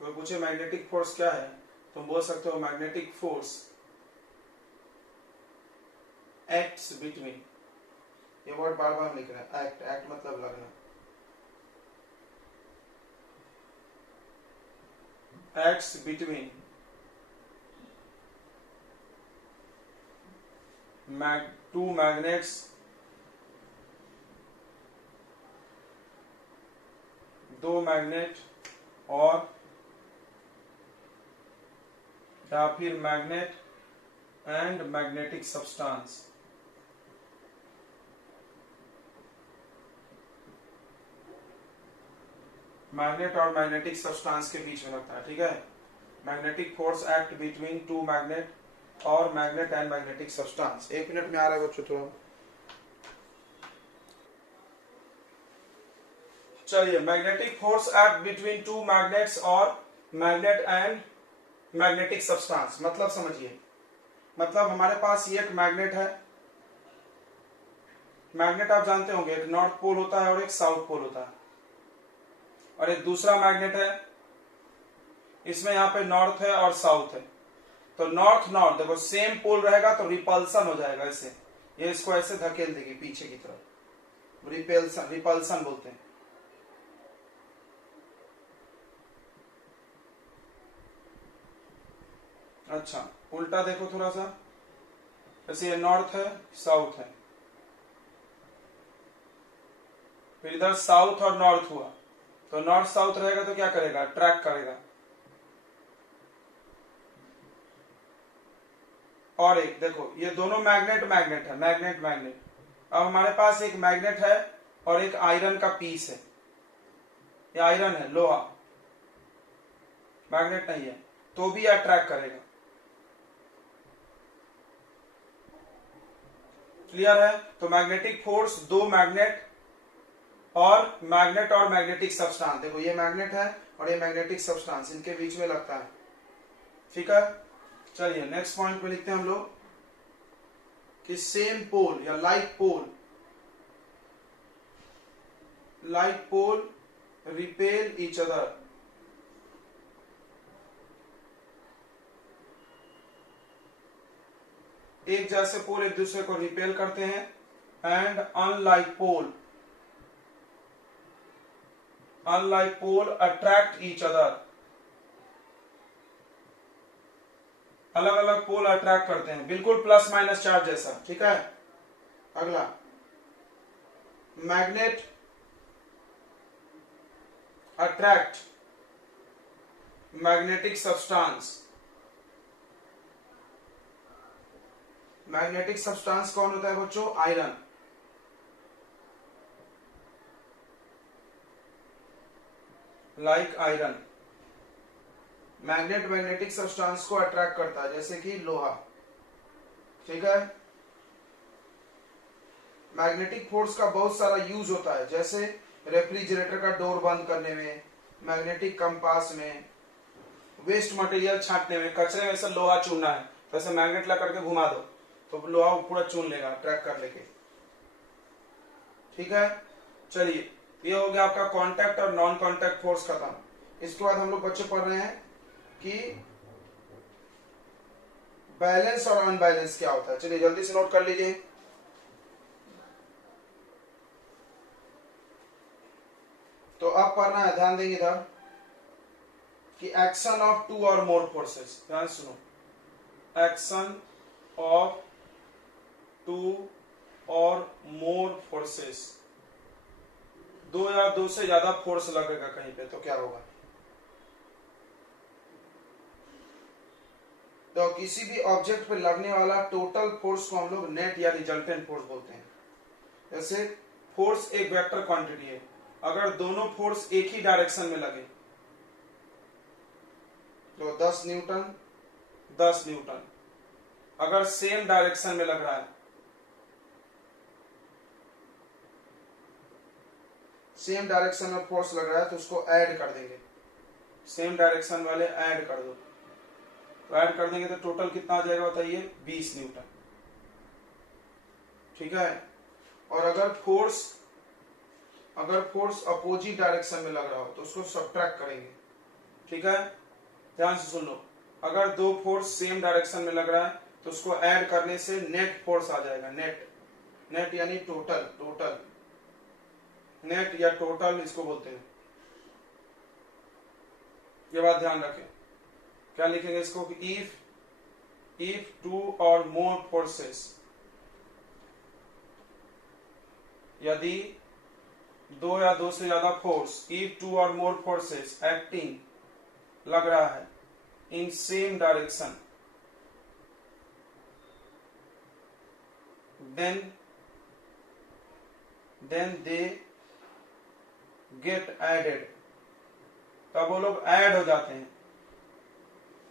कोई पूछे magnetic force क्या है, तुम बोल सकते हो मैग्नेटिक फोर्स एक्ट्स बिटवीन, ये वर्ड बार बार लिख रहे हैं, एक्ट, एक्ट मतलब लगना, एक्ट्स बिटवीन टू मैग्नेट्स दो मैग्नेट और या फिर magnet and magnetic substance. Magnet और मैग्नेटिक सब्सटेंस के बीच में लगता है, ठीक है। Magnetic force act between two magnet और magnet and magnetic substance. 1 minute में आ रहा है बच्चों थोड़ा। चलिए, magnetic force act between two magnets और मैग्नेट एंड मैग्नेटिक सब्सटेंस मतलब समझिए, मतलब हमारे पास ये एक मैग्नेट है। मैग्नेट आप जानते होंगे, एक नॉर्थ पोल होता है और एक साउथ पोल होता है, और एक दूसरा मैग्नेट है, इसमें यहाँ पे नॉर्थ है और साउथ है। तो नॉर्थ नॉर्थ देखो सेम पोल रहेगा तो रिपल्सन हो जाएगा, ऐसे ये इसको ऐसे धकेल देगी पीछे की तरफ, रिपल्सन, रिपल्सन बोलते हैं। अच्छा, उल्टा देखो थोड़ा सा, जैसे ये नॉर्थ है साउथ है, फिर इधर साउथ और नॉर्थ हुआ, तो नॉर्थ साउथ रहेगा तो क्या करेगा, ट्रैक करेगा। और एक देखो, ये दोनों मैग्नेट मैग्नेट है, मैग्नेट मैग्नेट। अब हमारे पास एक मैग्नेट है और एक आयरन का पीस है, ये आयरन है, लोहा, मैग्नेट नहीं है, तो भी अट्रैक्ट करेगा। क्लियर है? तो मैग्नेटिक फोर्स दो मैग्नेट और मैग्नेटिक सब्सटेंस, देखो ये मैग्नेट है और ये मैग्नेटिक सब्सटेंस, इनके बीच में लगता है, ठीक है। चलिए नेक्स्ट पॉइंट पे लिखते हैं हम लोग कि सेम पोल या like pole repel each other. एक जैसे पोल एक दूसरे को रिपेल करते हैं, and unlike pole attract each other. अलग अलग पोल अट्रैक्ट करते हैं, बिल्कुल प्लस माइनस चार्ज जैसा, ठीक है। अगला, magnet attract magnetic substance. Magnetic substance कौन होता है बच्चों, iron. Like iron, magnet magnetic substance को अट्रैक्ट करता है, जैसे कि लोहा, ठीक है। मैग्नेटिक फोर्स का बहुत सारा यूज होता है, जैसे रेफ्रिजरेटर का डोर बंद करने में, मैग्नेटिक कंपास में, वेस्ट मटेरियल छांटने में, कचरे में से लोहा चुनना है तो ऐसे मैग्नेट लगा करके घुमा दो तो लोहा पूरा चुन लेगा ट्रैक कर लेके, ठीक है। चलिए, ये हो गया आपका कांटेक्ट और नॉन कांटेक्ट फोर्स खत्म। इसके बाद हम लोग बच्चे पढ़ रहे हैं कि बैलेंस और अनबैलेंस क्या होता है। चलिए जल्दी से नोट कर लीजिए। तो अब पढ़ना है, ध्यान देंगे इधर कि एक्शन ऑफ टू और मोर फोर्सेस, ध्यान सुनो, एक्शन ऑफ टू और मोर फोर्सेस, दो या दो से ज्यादा फोर्स लगेगा कहीं पे तो क्या होगा। तो किसी भी ऑब्जेक्ट पे लगने वाला टोटल फोर्स को हम लोग नेट या रिजल्टेंट फोर्स बोलते हैं। जैसे फोर्स एक वेक्टर क्वांटिटी है, अगर दोनों फोर्स एक ही डायरेक्शन में लगे तो 10 न्यूटन 10 न्यूटन, अगर सेम डायरेक्शन में लग रहा है, सेम डायरेक्शन में फोर्स लग रहा है तो उसको ऐड कर देंगे, सेम डायरेक्शन वाले ऐड कर दो, तो ऐड कर देंगे तो टोटल कितना आ जाएगा बताइए, 20 न्यूटन, ठीक है। और अगर फोर्स अपोजिट डायरेक्शन में लग रहा हो तो उसको सब्ट्रैक्ट करेंगे, ठीक है, ध्यान से सुन लो। अगर दो फोर्स सेम डायरेक्शन में लग रहा है तो उसको ऐड करने से नेट फोर्स आ जाएगा। नेट, नेट यानी टोटल, टोटल नेट या टोटल इसको बोलते हैं। ये बात ध्यान रखें। क्या लिखेंगे इसको कि इफ टू और मोर फोर्सेस, यदि दो या दो से ज्यादा फोर्स, इफ टू और मोर फोर्सेस एक्टिंग लग रहा है in same direction, then they get added, तब वो लोग ऐड हो जाते हैं।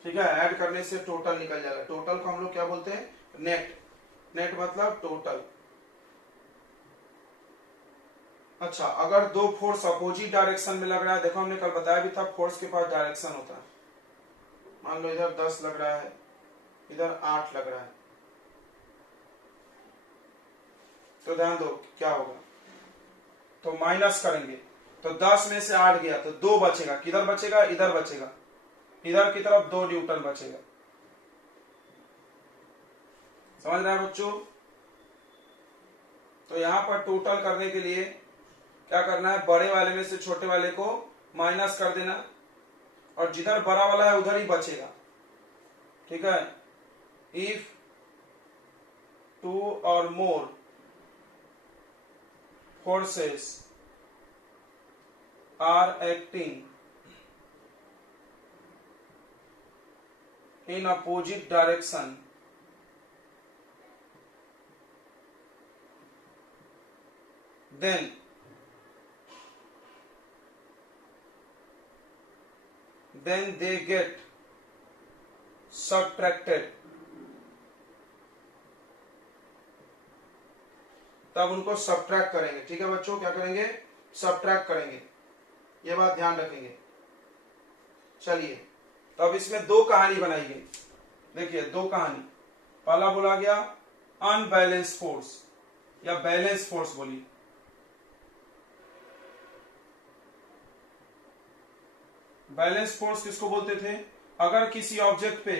ठीक है, ऐड करने से टोटल निकल जाएगा। टोटल को हम लोग क्या बोलते हैं? नेट। नेट मतलब टोटल। अच्छा, अगर दो फोर्स अपोजिट डायरेक्शन में लग रहा है, देखो हमने कल बताया भी था फोर्स के पास डायरेक्शन होता है। मान लो इधर 10 लग रहा है, इधर 8 लग रहा है, तो ध्यान दो क्या होगा। तो माइनस करेंगे तो 10 में से 8 गया तो 2 बचेगा। किधर बचेगा? इधर बचेगा। इधर की तरफ 2 न्यूटन बचेगा। समझ रहे हैं बच्चों? तो यहां पर टोटल करने के लिए क्या करना है? बड़े वाले में से छोटे वाले को माइनस कर देना और जिधर बड़ा वाला है उधर ही बचेगा। ठीक है, इफ 2 और more forces are acting in opposite direction, then they get subtracted, तब उनको सब्ट्रैक्ट करेंगे। ठीक है बच्चों, क्या करेंगे? सब्ट्रैक्ट करेंगे। ये बात ध्यान रखेंगे। चलिए, तो अब इसमें 2 कहानी बनाई गई। देखिए 2 कहानी। पहला बोला गया अनबैलेंस फोर्स या बैलेंस फोर्स बोली। बैलेंस फोर्स किसको बोलते थे? अगर किसी ऑब्जेक्ट पे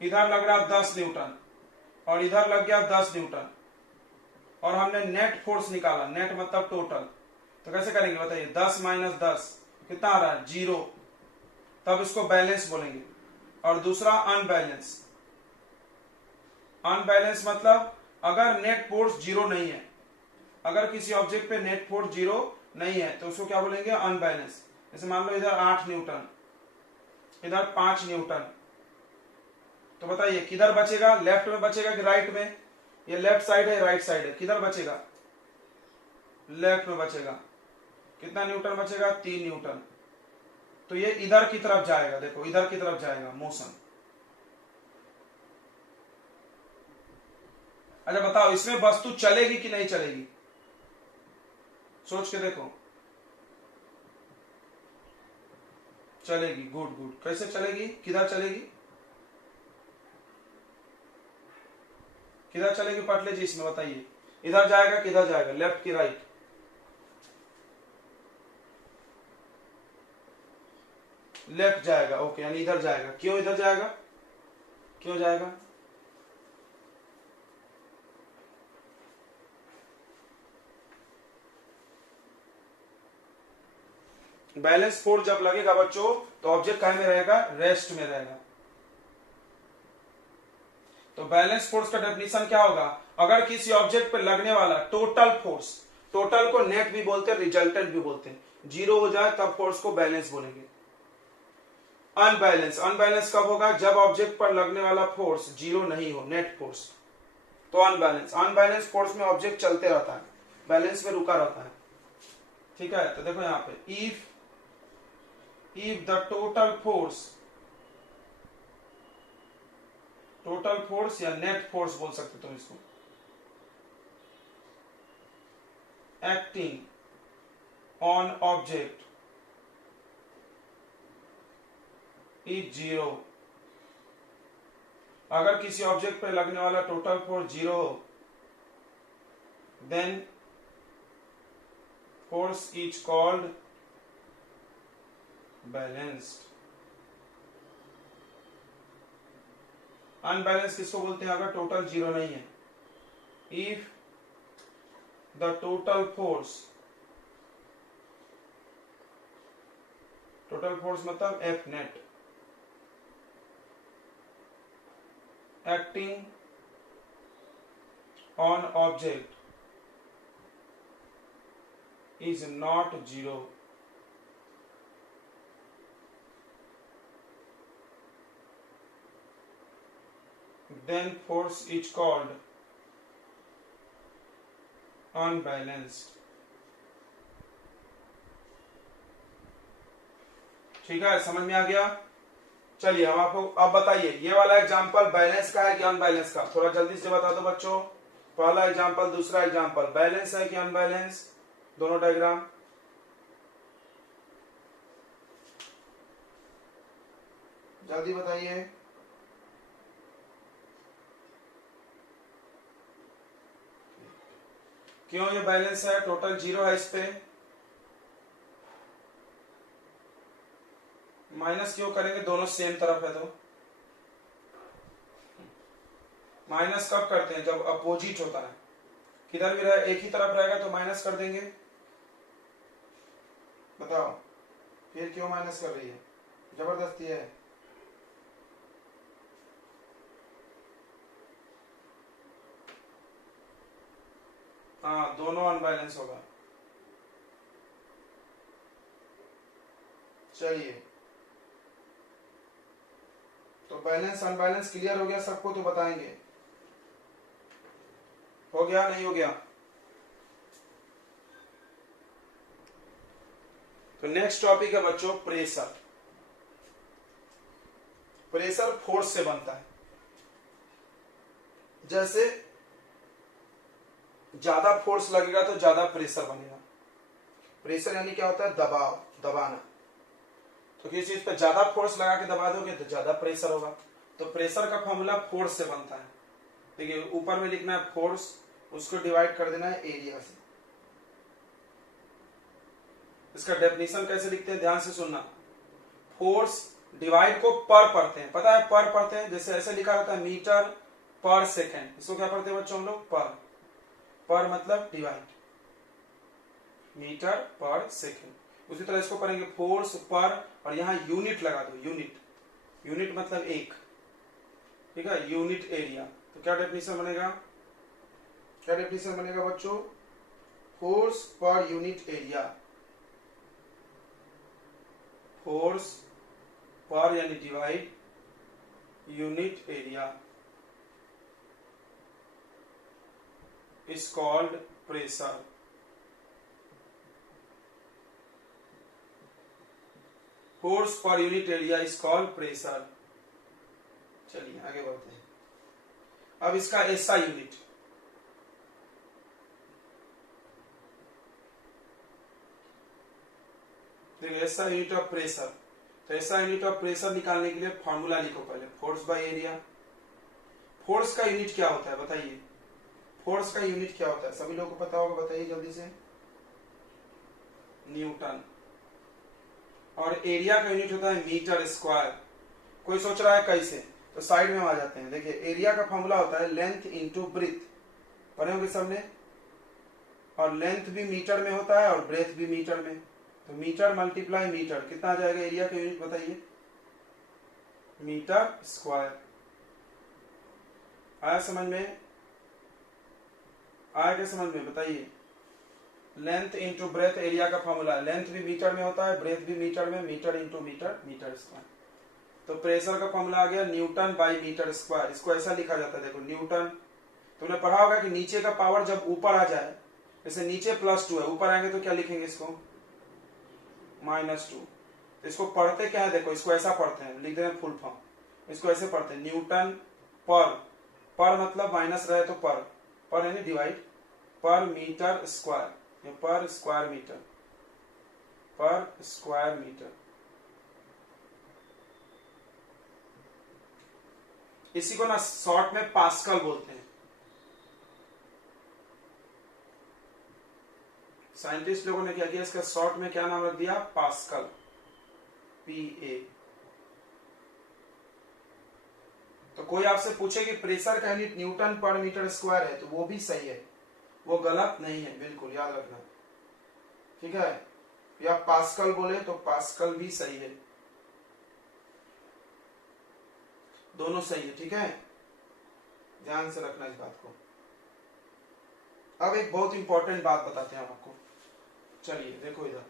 इधर लग रहा 10 न्यूटन और इधर लग गया 10 न्यूटन और हमने नेट फोर्स निकाला, नेट मतलब टोटल, तो कैसे करेंगे बताइए? 10 माइनस 10 कितना आ रहा है? 0, तब इसको बैलेंस बोलेंगे। और दूसरा अनबैलेंस। अनबैलेंस मतलब अगर नेट फोर्स 0 नहीं है, अगर किसी ऑब्जेक्ट पे नेट फोर्स 0 नहीं है तो उसको क्या बोलेंगे? अनबैलेंस। जैसे मान लो इधर 8 न्यूटन, इधर 5 न्यूटन, तो बताइए किधर बचेगा? लेफ्ट में बचेगा कि राइट में? ये लेफ्ट साइड है, राइट साइड है, किधर बचेगा? लेफ्ट में बचेगा। कितना न्यूटन बचेगा? 3 न्यूटन। तो ये इधर की तरफ जाएगा, देखो इधर की तरफ जाएगा मोशन। अच्छा बताओ, इसमें वस्तु चलेगी कि नहीं चलेगी? सोच के देखो। चलेगी, गुड गुड। कैसे चलेगी? किधर चलेगी? किधर चलेगी पाटले जी इसमें बताइए? इधर जाएगा किधर जाएगा? लेफ्ट की राइट? लेफ्ट जाएगा। ओके, यानी इधर जाएगा। क्यों इधर जाएगा? क्यों जाएगा? बैलेंस फोर्स जब लगेगा बच्चों तो ऑब्जेक्ट कहां में रहेगा? रेस्ट में रहेगा। तो बैलेंस फोर्स का डेफिनेशन क्या होगा? अगर किसी ऑब्जेक्ट पर लगने वाला टोटल फोर्स, टोटल को नेट भी बोलते हैं, रिजल्टेंट भी बोलते हैं, 0 हो जाए तब फोर्स को बैलेंस बोलेंगे। अनबैलेंस, अनबैलेंस कब होगा? जब ऑब्जेक्ट पर लगने वाला फोर्स 0 नहीं हो, नेट फोर्स, तो अनबैलेंस। अनबैलेंस फोर्स में ऑब्जेक्ट चलते रहता है, बैलेंस में रुका रहता है। ठीक है, तो देखो यहां पे इफ द टोटल फोर्स या नेट फोर्स बोल सकते तुम इसको, एक्टिंग ऑन ऑब्जेक्ट इज 0, अगर किसी ऑब्जेक्ट पे लगने वाला टोटल फोर्स 0 हो, then force is called balanced. Unbalance किसको बोलते हैं अगर टोटल जीरो नहीं है? इफ द टोटल फोर्स मतलब F net acting on object is not zero, then force is called unbalanced. ठीक है, समझ में आ गया? चलिए हम आपको अब बताइए ये वाला एग्जांपल बैलेंस का है कि अनबैलेंस का, थोड़ा जल्दी से बता दो बच्चों। पहला एग्जांपल, दूसरा एग्जांपल, बैलेंस है कि अनबैलेंस, दोनों डायग्राम। जल्दी बताइए। क्यों ये बैलेंस है? टोटल जीरो है, इस पे माइनस क्यों करेंगे? दोनों सेम तरफ है तो। माइनस कब करते हैं? जब अपोजिट होता है, किधर भी रहे एक ही तरफ रहेगा तो माइनस कर देंगे। बताओ फिर क्यों माइनस कर रही है? जबरदस्ती है। हाँ, दोनों अनबैलेंस होगा। चलिए तो बैलेंस अनबैलेंस क्लियर हो गया सबको? तो बताएंगे हो गया नहीं हो गया? तो नेक्स्ट टॉपिक है बच्चों प्रेशर। प्रेशर फोर्स से बनता है। जैसे ज्यादा फोर्स लगेगा तो ज्यादा प्रेशर बनेगा। प्रेशर यानी क्या होता है? दबाव, दबाना। तो किसी चीज पे ज्यादा फोर्स लगा के दबा दोगे तो ज्यादा प्रेशर होगा। तो प्रेशर का फॉर्मूला फोर्स से बनता है। देखिए ऊपर में लिखना है फोर्स, उसको डिवाइड कर देना है एरिया से। इसका डेफिनेशन कैसे लिखते हैं ध्यान से सुनना। फोर्स डिवाइड को पर पढ़ते हैं, पता है पर पढ़ते हैं, जैसे ऐसे लिखा रहता है मीटर पर सेकेंड, इसको क्या पढ़ते हैं बच्चों हम लोग? पर मतलब डिवाइड, मीटर पर सेकेंड। उसी तरह इसको पढ़ेंगे फोर्स पर, और यहाँ यूनिट लगा दो, यूनिट मतलब एक, ठीक है, यूनिट एरिया। तो क्या डेफिनेशन बनेगा? क्या डेफिनेशन बनेगा बच्चों? Force per unit area, force पर यानी divide unit area is called pressure. Force per unit area is called pressure. चलिए आगे बढ़ते हैं। अब इसका ऐसा यूनिट, देखो ऐसा यूनिट ऑफ प्रेशर। तो ऐसा यूनिट ऑफ प्रेशर निकालने के लिए फॉर्मूला लिखो पहले, फोर्स बाय एरिया। फोर्स का यूनिट क्या होता है बताइए? फोर्स का यूनिट क्या होता है? सभी लोगों को पता होगा, बताइए जल्दी से। न्यूटन। और एरिया का यूनिट होता है मीटर स्क्वायर। कोई सोच रहा है कैसे? तो साइड में आ जाते हैं। देखिए एरिया का फॉर्मूला होता है लेंथ इंटू ब्रेथ, पढ़े होंगे सबने। और लेंथ भी मीटर में होता है और ब्रेथ भी मीटर में। तो मीटर मल्टीप्लाई मीटर, कितना आ जाएगा एरिया का यूनिट बताइए? Metre square. आया समझ में? आया क्या समझ में? बताइए। लेंथ इंटू ब्रेथ एरिया का फॉर्मूला है। लेंथ भी मीटर में होता है, ब्रेथ भी मीटर में, metre into metre, metre square. तो प्रेशर का फॉर्मूला आ गया न्यूटन बाई मीटर स्क्वायर। इसको ऐसा लिखा जाता है, देखो न्यूटन। तुमने पढ़ा होगा कि नीचे का पावर जब ऊपर आ जाए, जैसे नीचे +2 है, ऊपर आएंगे तो क्या लिखेंगे इसको? -2। तो इसको पढ़ते क्या है? देखो इसको ऐसा पढ़ते हैं, लिख देंगे फुल फॉर्म। इसको ऐसे पढ़ते हैं न्यूटन पर मतलब माइनस रहे तो पर यानी डिवाइड, पर मीटर स्क्वायर, पर स्क्वायर मीटर। इसी को ना शॉर्ट में पास्कल बोलते हैं। साइंटिस्ट लोगों ने क्या किया, इसका शॉर्ट में क्या नाम रख दिया? Pascal, PA। तो कोई आपसे पूछे कि प्रेशर का यूनिट न्यूटन पर मीटर स्क्वायर है तो वो भी सही है, वो गलत नहीं है, बिल्कुल याद रखना, ठीक है। या पास्कल बोले तो पास्कल भी सही है, दोनों सही है, ठीक है, ध्यान से रखना इस बात को। अब एक बहुत इंपॉर्टेंट बात बताते हैं आपको, चलिए देखो इधर,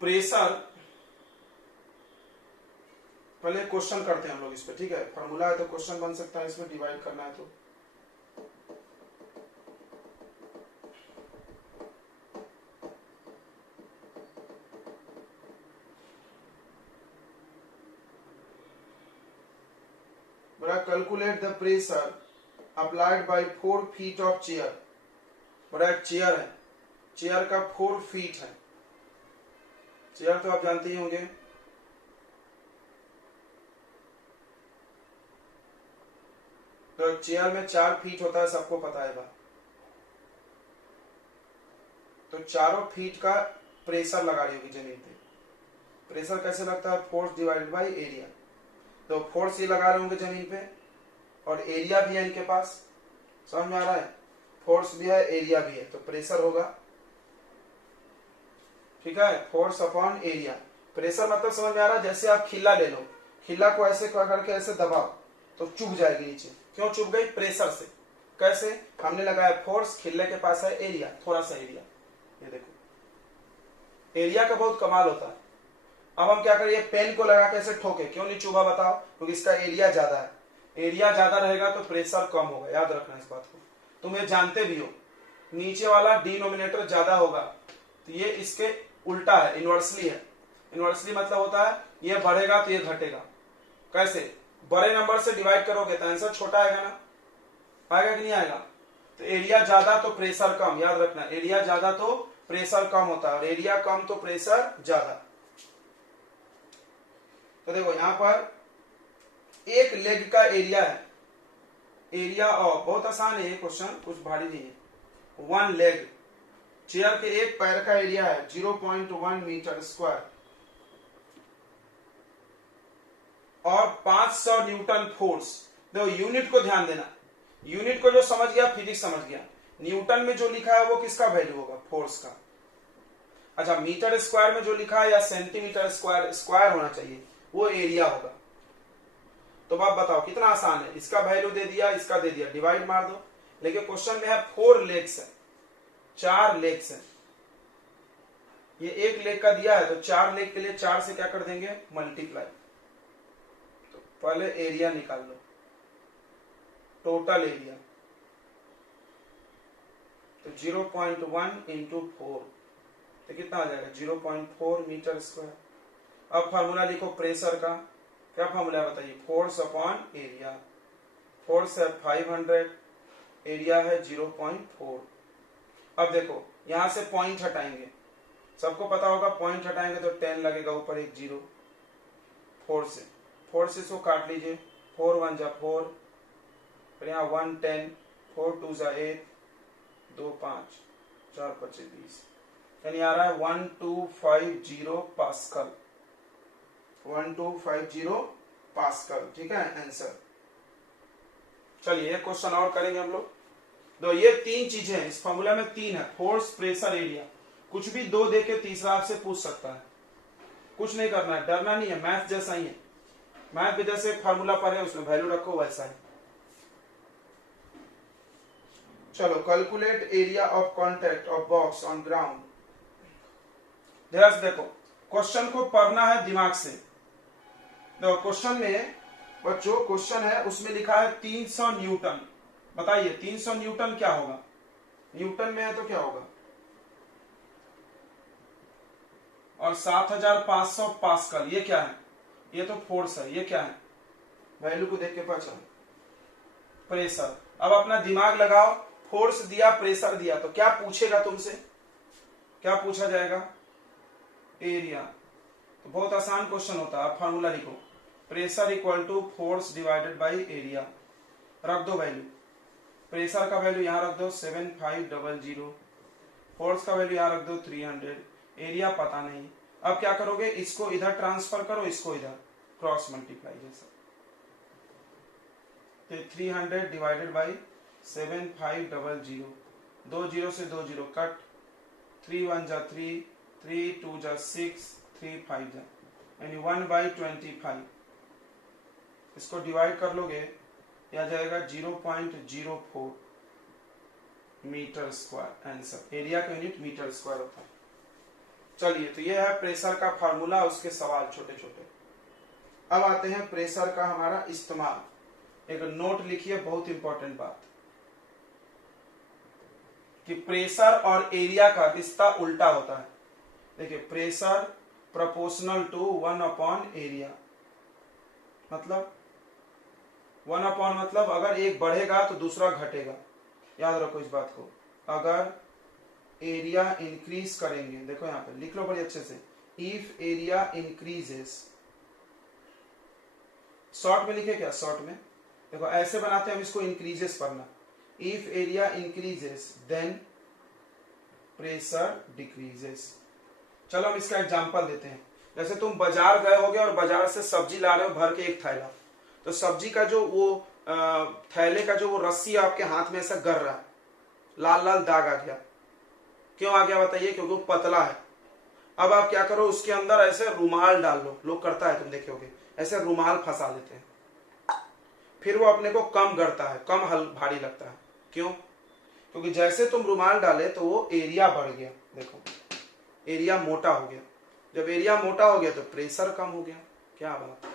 प्रेशर, पहले क्वेश्चन करते हैं हम लोग इस पे, ठीक है, फॉर्मूला है तो क्वेश्चन बन सकता है, इसमें डिवाइड करना है तो बड़ा, calculate the pressure applied bye 4 feet of chair. बड़ा एक चेयर है, चेयर का 4 फीट है, चेयर तो आप जानते ही होंगे, तो चेयर में 4 फीट होता है, सबको पता है बात। तो चारों फीट का प्रेशर लगा रही होगी जमीन पे। प्रेशर कैसे लगता है? Force divided by area. तो फोर्स ये लगा रहे होंगे जमीन पे और एरिया भी है इनके पास, समझ में आ रहा है? फोर्स भी है, एरिया भी है, तो प्रेशर होगा, ठीक है, फोर्स अपॉन एरिया। प्रेशर मतलब समझ में आ रहा है? जैसे आप खिल्ला ले लो, खिल्ला को ऐसे करके ऐसे दबाओ तो चुभ जाएगी नीचे। क्यों चुभ गई? प्रेशर से। कैसे? हमने लगाया फोर्स, खिल्ले के पास है एरिया, थोड़ा सा एरिया, ये देखो एरिया का बहुत कमाल होता है। अब हम क्या करिए, पेन को लगा के ऐसे ठोके, क्यों नहीं चुभा बताओ? क्योंकि इसका एरिया ज्यादा है, एरिया ज्यादा रहेगा तो प्रेशर कम होगा, याद रखना इस बात को। तुम ये जानते भी हो, नीचे वाला डिनोमिनेटर ज्यादा होगा, तो ये इसके उल्टा है, इनवर्सली है। इनवर्सली मतलब होता है ये बढ़ेगा तो ये घटेगा। कैसे? बड़े नंबर से डिवाइड करोगे तो आंसर छोटा आएगा ना, आएगा कि नहीं आएगा? तो एरिया ज्यादा तो प्रेशर कम, याद रखना, एरिया ज्यादा तो प्रेशर कम होता है और एरिया कम तो प्रेशर ज्यादा। तो देखो यहां पर एक लेग का एरिया है, एरिया ऑफ, बहुत आसान है ये क्वेश्चन, कुछ भारी नहीं है। 1 लेग, चेयर के एक पैर का एरिया है 0.1 मीटर स्क्वायर और 500 न्यूटन फोर्स। देखो यूनिट को ध्यान देना, यूनिट को जो समझ गया फिजिक्स समझ गया। न्यूटन में जो लिखा है वो किसका वैल्यू होगा? फोर्स का। अच्छा, मीटर स्क्वायर में जो लिखा है या सेंटीमीटर स्क्वायर, स्क्वायर होना चाहिए, वो एरिया होगा। तो आप बताओ कितना आसान है, इसका वैल्यू दे दिया, इसका दे दिया, डिवाइड मार दो। लेकिन क्वेश्चन में है 4 लेग्स है, 4 लेग्स है, ये एक लेग का दिया है तो 4 लेग के लिए 4 से क्या कर देंगे? मल्टीप्लाई। तो पहले एरिया निकाल लो, टोटल एरिया, तो 0.1 इंटू 4 तो कितना आ जाएगा? 0.4 मीटर स्क्वायर। अब फार्मूला लिखो प्रेशर का, क्या फार्मूला बताइए? Force upon area. फोर्स है 500, एरिया है 0.4। अब देखो यहां से पॉइंट हटाएंगे, सबको पता होगा पॉइंट हटाएंगे तो 10 लगेगा, ऊपर एक 0, 4 से, 4 से इसको काट लीजिए, 4 1 जा 4, फिर यहाँ 1 10, 4 2 जा 8, 2 5, 4 5 20, यानी आ रहा है 1250 पास्कल, 1250 पास्कल, ठीक है आंसर। चलिए एक क्वेश्चन और करेंगे हम लोग। तो ये 3 चीजें हैं इस फॉर्मूला में, 3 है, फोर्स, प्रेशर, एरिया। कुछ भी 2 देके तीसरा आपसे पूछ सकता है, कुछ नहीं करना है, डरना नहीं है, मैथ जैसा ही है। मैथ भी जैसे फार्मूला पढ़े उसमें वैल्यू रखो वैसा है। चलो, calculate area of contact of box on ground. देखो क्वेश्चन को पढ़ना है दिमाग से। देखो क्वेश्चन में बच्चों, क्वेश्चन है उसमें लिखा है 300 न्यूटन। बताइए 300 न्यूटन क्या होगा? न्यूटन में है तो क्या होगा? और 7500 पास्कल, ये क्या है? ये तो फोर्स है, ये क्या है? वैल्यू को देख के पहचान, प्रेशर। अब अपना दिमाग लगाओ, फोर्स दिया, प्रेशर दिया, तो क्या पूछेगा तुमसे? क्या पूछा जाएगा? एरिया। तो बहुत आसान क्वेश्चन होता है, आप फार्मूला लिखो, pressure equal to force divided by area, रख दो वैल्यू। प्रेशर का वैल्यू यहां रख दो 7500, फोर्स का वैल्यू यहां रख दो 300, एरिया पता नहीं। अब क्या करोगे? इसको इधर ट्रांसफर करो, इसको इधर, क्रॉस मल्टीप्लाई जैसा। तो 300 डिवाइडेड बाई 7500, 2 जीरो से 2 जीरो कट, 3 1 जा 3, 3 2 जा 6, 3 5 जा, यानी 1/25। इसको डिवाइड कर लोगे यह आ जाएगा 0.04 मीटर स्क्वायर आंसर। एरिया का यूनिट मीटर स्क्वायर होता है। चलिए, तो ये है प्रेशर का फार्मूला, उसके सवाल छोटे छोटे। अब आते हैं प्रेशर का हमारा इस्तेमाल। एक नोट लिखिए, बहुत इंपॉर्टेंट बात, कि प्रेशर और एरिया का रिश्ता उल्टा होता है। देखिए, प्रेशर प्रोपोर्शनल टू 1 एरिया, मतलब 1 मतलब अगर एक बढ़ेगा तो दूसरा घटेगा। याद रखो इस बात को। अगर एरिया इंक्रीज करेंगे, देखो यहां पे लिख लो बड़ी अच्छे से, इफ एरिया इंक्रीजेस, शॉर्ट में लिखे क्या, शॉर्ट में देखो ऐसे बनाते हैं हम इसको, इंक्रीजेस पढ़ना। If area increases then pressure decreases. चलो हम इसका एग्जांपल देते हैं। जैसे तुम बाजार गए होगे और बाजार से सब्जी ला रहे हो भर के एक थैला, तो सब्जी का जो वो थैले का जो वो रस्सी आपके हाथ में ऐसा गर रहा है, लाल लाल दाग आ गया। क्यों आ गया बताइए? क्योंकि वो पतला है। अब आप क्या करो, उसके अंदर ऐसे रुमाल डाल लो, लोग करता है तुम देखे होगे, ऐसे रुमाल फंसा लेते हैं, फिर वो अपने को कम गड़ता है, कम भारी लगता है। क्यों? क्योंकि जैसे तुम रुमाल डाले तो वो एरिया बढ़ गया, देखो एरिया मोटा हो गया। जब एरिया मोटा हो गया तो प्रेशर कम हो गया। क्या बात।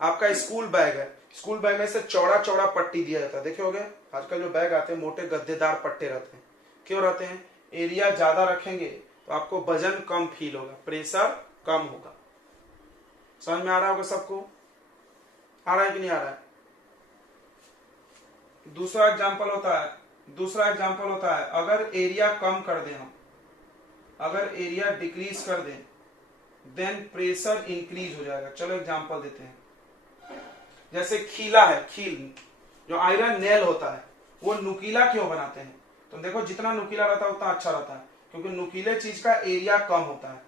आपका स्कूल बैग है, स्कूल बैग में से चौड़ा चौड़ा पट्टी दिया जाता है, देखे होगे आजकल जो बैग आते हैं मोटे गद्देदार पट्टे रहते हैं। क्यों रहते हैं? एरिया ज्यादा रखेंगे तो आपको वजन कम फील होगा, प्रेशर कम होगा। समझ में आ रहा होगा सबको? आ रहा है कि नहीं आ रहा है? दूसरा एग्जांपल होता है अगर एरिया कम कर दें हम, अगर एरिया डिक्रीज कर दें देन प्रेशर इंक्रीज हो जाएगा। चलो एग्जांपल देते हैं। जैसे खीला है, खील जो आयरन नेल होता है, वो नुकीला क्यों बनाते हैं? तुम देखो जितना नुकीला रहता है उतना अच्छा रहता है, क्योंकि नुकीले चीज का एरिया कम होता है।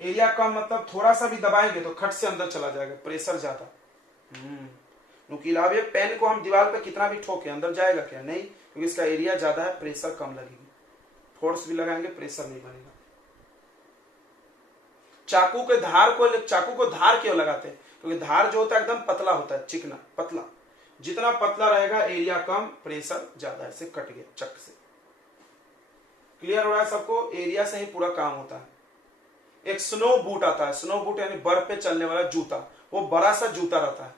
एरिया कम मतलब थोड़ा सा भी दबाएंगे तो खट से अंदर चला जाएगा, प्रेशर ज्यादा। नुकीला, अब ये पेन को हम दीवार पे कितना भी ठोके अंदर जाएगा क्या? नहीं, क्योंकि इसका एरिया ज्यादा है, प्रेशर कम लगेगी। फोर्स भी लगाएंगे प्रेशर नहीं बनेगा। चाकू को धार क्यों लगाते हैं? क्योंकि धार जो होता है एकदम पतला होता है, चिकना पतला, जितना पतला रहेगा एरिया कम, प्रेशर ज्यादा। ऐसे कट गया चक से। क्लियर हो रहा है सबको? एरिया से ही पूरा काम होता है। एक स्नो बूट आता है, स्नो बूट यानी बर्फ पे चलने वाला जूता, वो बड़ा सा जूता रहता है।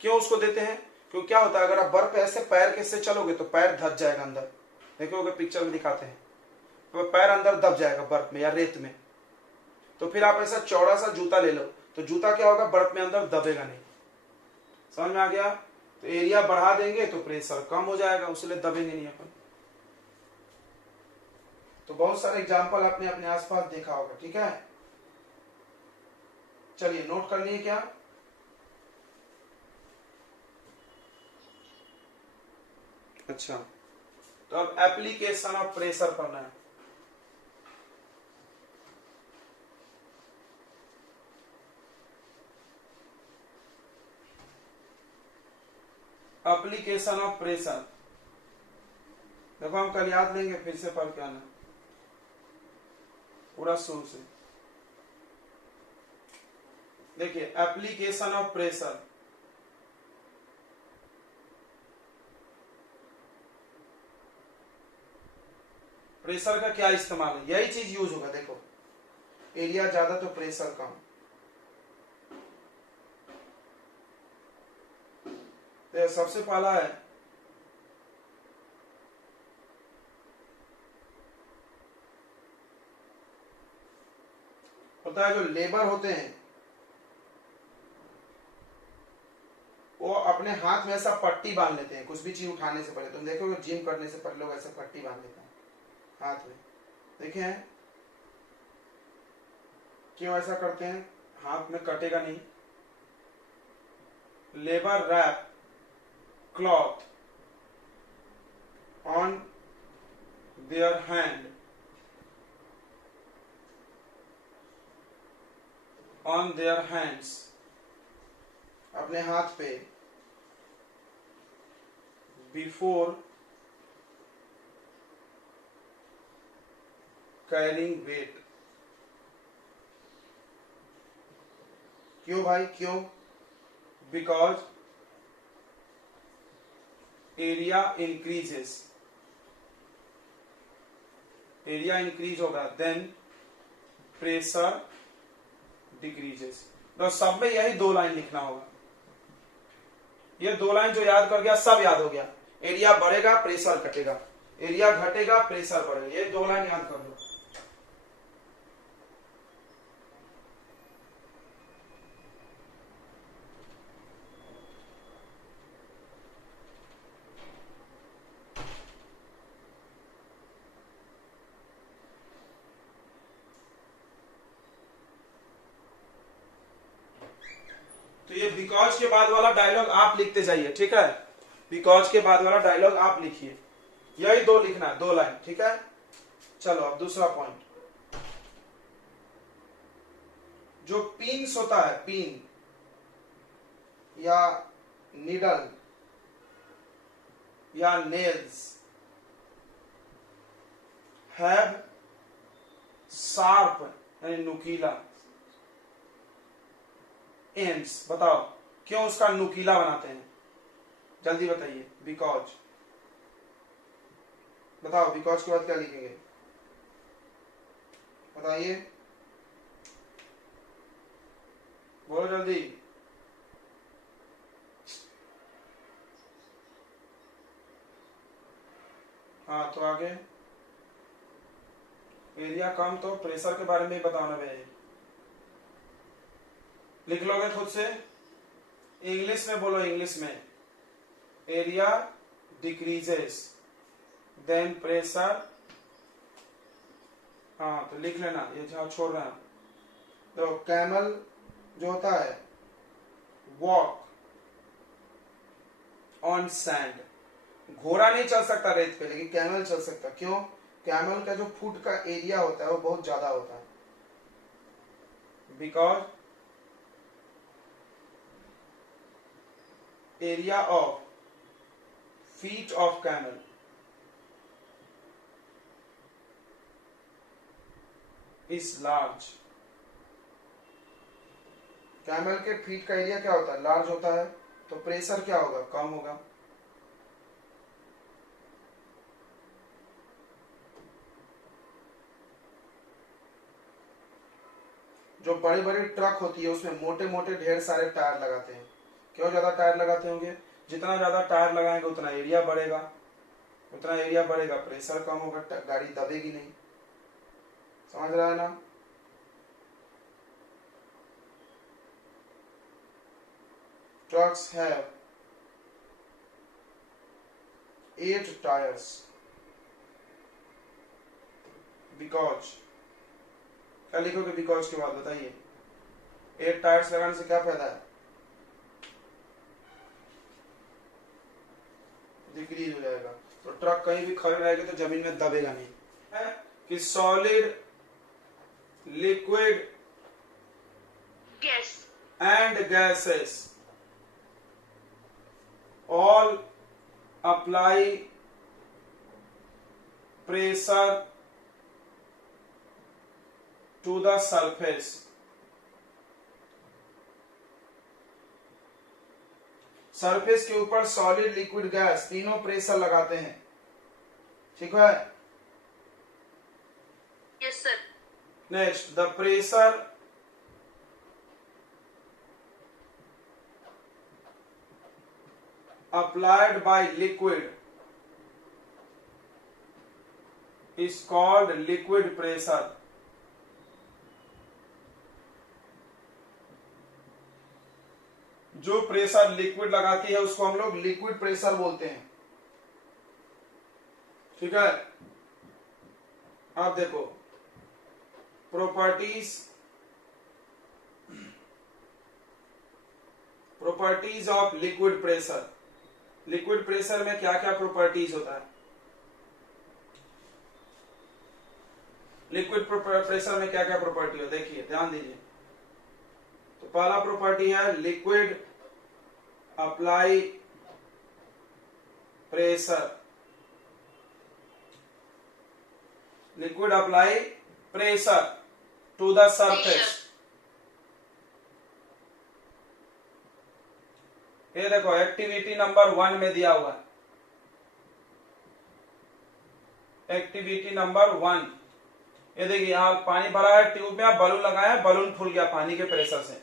क्यों उसको देते हैं? क्योंकि क्या होता है, अगर आप बर्फ पे ऐसे पैर के से चलोगे तो पैर धस जाएगा अंदर, देखोगे पिक्चर में दिखाते हैं, तो पैर अंदर दब जाएगा बर्फ में या रेत में। तो फिर आप ऐसा चौड़ा सा जूता ले लो तो जूता क्या होगा, बर्फ में अंदर दबेगा नहीं। समझ में आ गया? तो एरिया बढ़ा देंगे तो प्रेशर कम हो जाएगा, उसलिए दबेंगे नहीं अपन। तो बहुत सारे एग्जांपल आपने अपने आसपास देखा होगा। ठीक है, चलिए नोट कर लिए क्या? अच्छा, तो अब एप्लीकेशन ऑफ प्रेशर पढ़ना है। एप्लीकेशन ऑफ प्रेशर देखो हम कल याद लेंगे, फिर से पढ़ के आना पूरा शुरू से। देखिए, एप्लीकेशन ऑफ प्रेशर, प्रेशर का क्या इस्तेमाल है, यही चीज यूज होगा। देखो, एरिया ज्यादा तो प्रेशर कम। तो सबसे पहला है होता है जो लेबर होते हैं वो अपने हाथ में ऐसा पट्टी बांध लेते हैं, कुछ भी चीज उठाने से पहले। तुम देखोगे जिम करने से पहले लोग ऐसे पट्टी बांध लेते हैं हाथ में, देखे हैं? क्यों ऐसा करते हैं? हाथ में कटेगा नहीं। Labour wrap cloth on their hand on their hands, अपने हाथ पे, बिफोर कैरिंग वेट। क्यों भाई, क्यों? Because area increases, area increase होगा, देन प्रेशर डिक्रीजेस। तो सब में यही दो लाइन लिखना होगा। ये दो लाइन जो याद कर गया सब याद हो गया। एरिया बढ़ेगा प्रेशर घटेगा, एरिया घटेगा प्रेशर बढ़ेगा, ये दो लाइन याद कर लो। तो ये बिकॉज के बाद वाला डायलॉग आप लिखते जाइए, ठीक है? बिकॉज के बाद वाला डायलॉग आप लिखिए, यही दो लिखना है, दो लाइन, ठीक है? चलो अब दूसरा पॉइंट, जो पिन्स होता है, पिन या नीडल या नेल्स, हैव शार्प यानी नुकीला एंड्स। बताओ क्यों उसका नुकीला बनाते हैं? जल्दी बताइए। बिकॉज, बताओ बिकॉज के बाद क्या लिखेंगे? बताइए, बोलो जल्दी। हाँ तो आगे, एरिया कम तो प्रेशर के बारे में ही बताना भैया। लिख लोगे खुद से? इंग्लिश में बोलो, इंग्लिश में। Area decreases then pressure. हाँ तो लिख लेना, ये जहां छोड़ रहे हैं। तो कैमल जो होता है, वॉक ऑन सैंड। घोड़ा नहीं चल सकता रेत पे, लेकिन कैमल चल सकता। क्यों? कैमल का जो फुट का एरिया होता है वो बहुत ज्यादा होता है। Because area of feet of camel is large. Camel के फीट का एरिया क्या होता है? लार्ज होता है। तो प्रेशर क्या होगा? कम होगा। जो बड़ी बड़ी ट्रक होती है उसमें मोटे मोटे ढेर सारे टायर लगाते हैं। क्यों ज्यादा टायर लगाते होंगे? जितना ज्यादा टायर लगाएंगे उतना एरिया बढ़ेगा, उतना एरिया बढ़ेगा, प्रेशर कम होगा, गाड़ी दबेगी नहीं। समझ रहा है ना? Trucks have 8 tires because, क्या लिखोगे बिकॉज के बाद? बताइए। 8 टायर्स लगाने से क्या फायदा है? डिक्रीज हो जाएगा। तो ट्रक कहीं भी खड़ी रहेगी तो जमीन में दबेगा नहीं। है कि solid, liquid and gases all apply pressure to the surface। Surface के ऊपर सॉलिड, लिक्विड, गैस तीनों प्रेशर लगाते हैं, ठीक है? Yes sir. Next, the pressure applied by liquid is called liquid pressure। जो प्रेशर लिक्विड लगाती है उसको हम लोग लिक्विड प्रेशर बोलते हैं, ठीक है? अब देखो properties of liquid pressure. Liquid pressure में क्या क्या प्रॉपर्टीज होता है? लिक्विड प्रेशर में क्या क्या प्रॉपर्टी हो, देखिए ध्यान दीजिए। तो पहला प्रॉपर्टी है liquid apply pressure, liquid apply pressure to the surface. ये देखो एक्टिविटी नंबर 1 में दिया हुआ है, एक्टिविटी नंबर 1। ये देखिए यहां पानी भरा है ट्यूब में, आप बलून लगाए, बलून फूल गया पानी के प्रेशर से।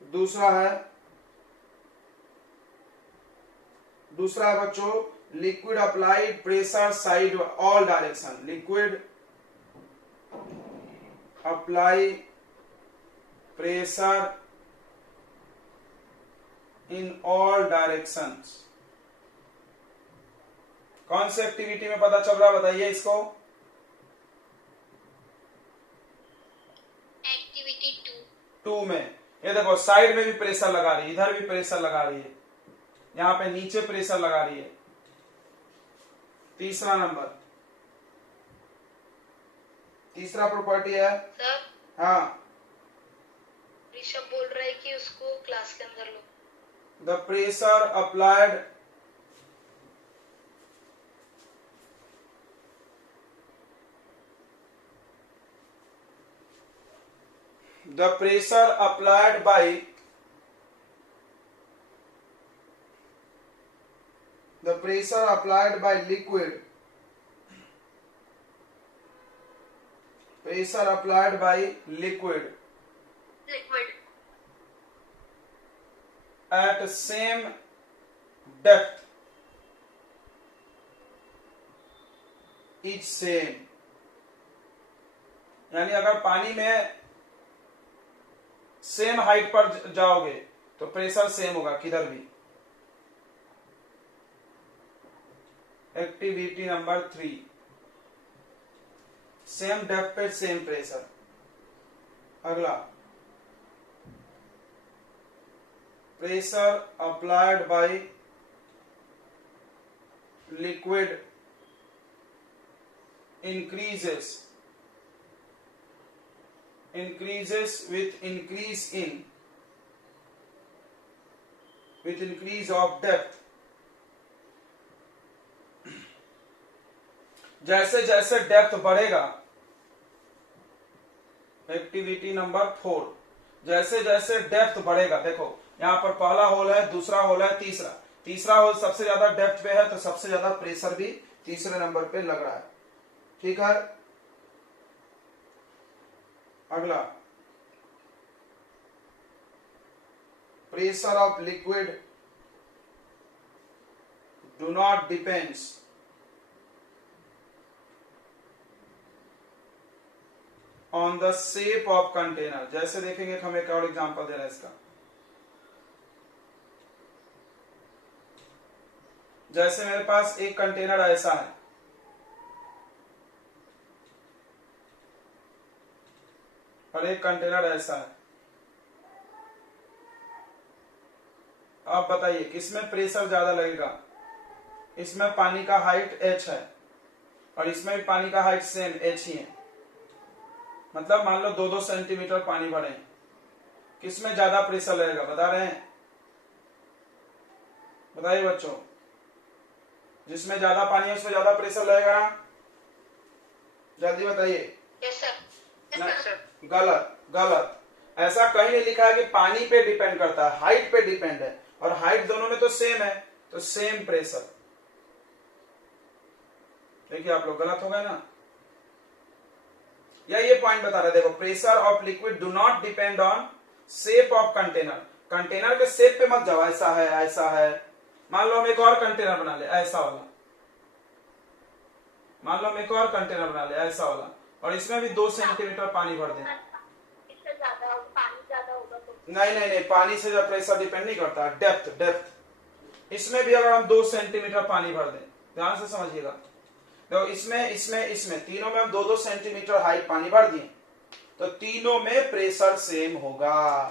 दूसरा है बच्चों liquid applied pressure side all direction, liquid apply pressure in all directions. कौन सी एक्टिविटी में पता चल रहा है बताइए इसको? एक्टिविटी 2 में। ये देखो साइड में भी प्रेशर लगा रही है, इधर भी प्रेशर लगा रही है, यहां पे नीचे प्रेशर लगा रही है। तीसरा नंबर, तीसरा प्रॉपर्टी है सर। हाँ, ऋषभ बोल रहा है कि उसको क्लास के अंदर लो। The pressure applied the pressure applied by liquid, pressure applied by liquid at same depth is same। यानी अगर पानी में सेम हाइट पर जाओगे तो प्रेशर सेम होगा किधर भी। एक्टिविटी नंबर 3, सेम डेप्थ पे सेम प्रेशर। अगला, pressure applied by liquid increases with increase of depth। जैसे जैसे डेप्थ बढ़ेगा, एक्टिविटी नंबर 4, जैसे जैसे डेप्थ बढ़ेगा, देखो यहां पर पहला होल है, दूसरा होल है, तीसरा होल सबसे ज्यादा डेप्थ पे है, तो सबसे ज्यादा प्रेशर भी तीसरे नंबर पे लग रहा है। ठीक है, अगला, pressure of liquid do not depends on the shape of container. जैसे देखेंगे, हम एक और एग्जांपल दे रहे हैं इसका। जैसे मेरे पास एक कंटेनर ऐसा है, और एक कंटेनर ऐसा है। आप बताइए किसमें प्रेशर ज्यादा लगेगा? इसमें पानी का हाइट h है और इसमें भी पानी का हाइट सेम h ही है, मतलब मान लो 2-2 सेंटीमीटर पानी भरे, किसमें ज्यादा प्रेशर लगेगा बता रहे हैं? बताइए बच्चों, जिसमें ज्यादा पानी है उसमें ज्यादा प्रेशर लगेगा ना? जल्दी बताइए। Yes sir. गलत, गलत। ऐसा कहीं नहीं लिखा है कि पानी पे डिपेंड करता है, हाइट पे डिपेंड है, और हाइट दोनों में तो सेम है, तो सेम प्रेशर। देखिए आप लोग गलत हो गए ना, या ये पॉइंट बता रहे, देखो pressure of liquid do not depend on shape of container. Container के शेप पे मत जाओ, ऐसा है ऐसा है। मान लो हम एक और कंटेनर बना ले ऐसा वाला, मान लो हम एक और कंटेनर बना ले ऐसा वाला, और इसमें भी 2 सेंटीमीटर पानी भर दें। इससे ज्यादा पानी ज्यादा होगा तो नहीं, पानी से जब प्रेशर डिपेंड नहीं करता, डेप्थ। इसमें भी अगर हम 2 सेंटीमीटर पानी भर दें, ध्यान से समझिएगा, तो इसमें तीनों में हम 2-2 सेंटीमीटर हाइट पानी भर दिए, तो तीनों में प्रेशर सेम होगा,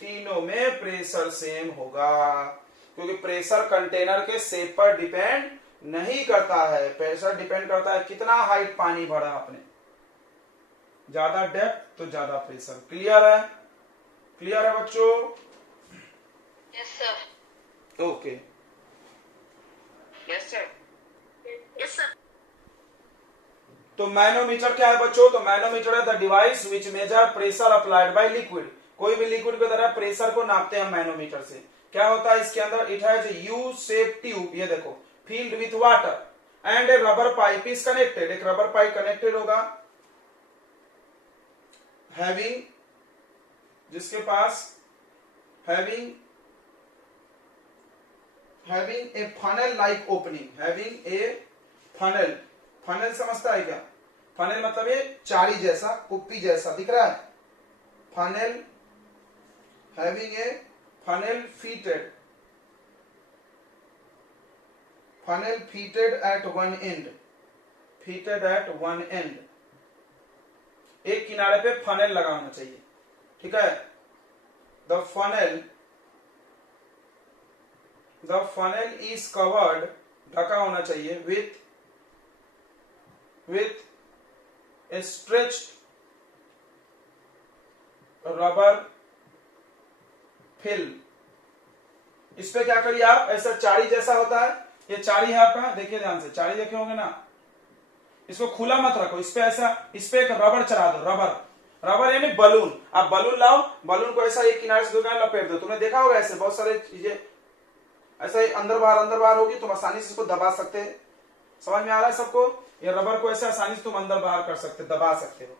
तीनों में प्रेशर सेम होगा, क्योंकि प्रेशर कंटेनर के शेप पर डिपेंड नहीं करता है, प्रेशर डिपेंड करता है कितना हाइट पानी भरा आपने। ज्यादा डेप्थ तो ज्यादा प्रेशर। क्लियर है? क्लियर है बच्चों? Yes sir. Okay. Yes sir. Yes sir. तो मैनोमीटर क्या है बच्चों? तो मैनोमीटर है the device which major pressure applied by liquid. कोई भी लिक्विड की तरह प्रेशर को नापते हैं मैनोमीटर से। क्या होता है इसके अंदर? It has U shape tube, ये देखो, filled with water and a rubber pipe is connected. एक रबर पाइप कनेक्टेड होगा, हैविंग, जिसके पास having a funnel like opening, having a funnel. Funnel समझता है क्या? फनल मतलब ये चारी जैसा, कुप्पी जैसा दिख रहा है। Funnel, having a funnel fitted at one end, fitted at one end. एक किनारे पे फनल लगा होना चाहिए, ठीक है। द फनल इज कवर्ड, ढका होना चाहिए, with A stretched rubber film. इस पे क्या करिए आप, ऐसा चारी जैसा होता है, ये चारी है आपका, देखिए ध्यान से, चारी देखे होंगे ना, इसको खुला मत रखो, इस पे ऐसा, इस पे एक रबर चढ़ा दो, रबर यानी बलून। आप बलून लाओ, बलून को ऐसा एक किनारे से दूसरे लपेट दो। तुमने देखा होगा ऐसे बहुत सारे चीजें ऐसा ही अंदर बाहर होगी, तुम आसानी से इसको दबा सकते हैं। समझ में आ रहा है सबको? ये रबर को ऐसे आसानी से तुम अंदर बाहर कर सकते, दबा सकते हो।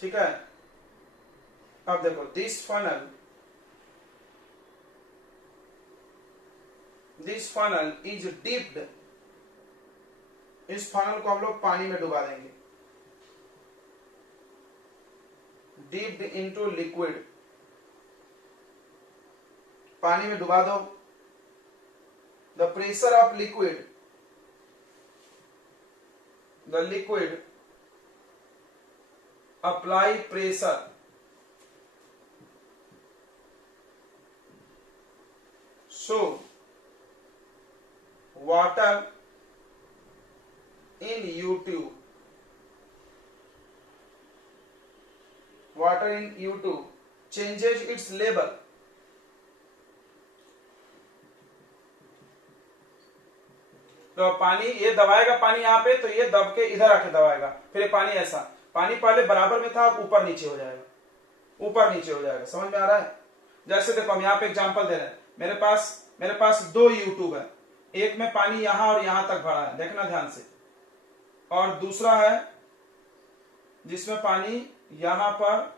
ठीक है। अब देखो, दिस फनल इज डिप्ड। इस फनल को हम लोग पानी में डुबा देंगे, डिप्ड इनटू लिक्विड। पानी में डुबा दो। The pressure of liquid, the liquid apply pressure so water in U-tube, water in U-tube changes its level। तो पानी ये दबाएगा, पानी यहाँ पे, तो ये दब के इधर आके दबाएगा, फिर ये पानी ऐसा, पानी पहले बराबर में था, अब ऊपर नीचे हो जाएगा, ऊपर नीचे हो जाएगा। समझ में आ रहा है? जैसे देखो हम यहाँ पे एग्जांपल दे रहे हैं, मेरे पास दो यूट्यूब है, एक में पानी यहां और यहां तक भरा है, देखना ध्यान से, और दूसरा है जिसमें पानी यहां पर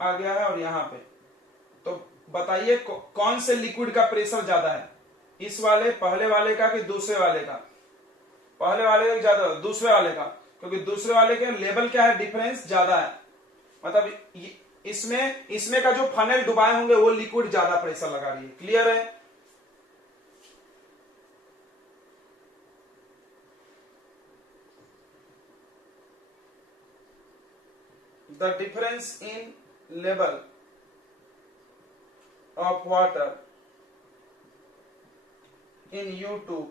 आ गया है और यहां पे। तो बताइए कौन से लिक्विड का प्रेशर ज्यादा है, इस वाले पहले वाले का कि दूसरे वाले का? पहले वाले का ज्यादा, दूसरे वाले का, क्योंकि दूसरे वाले के लेवल क्या है, डिफरेंस ज्यादा है। मतलब इसमें का जो फनल डुबाए होंगे वो लिक्विड ज्यादा प्रेशर लगा रही है। क्लियर है? The difference in level of water in U-tube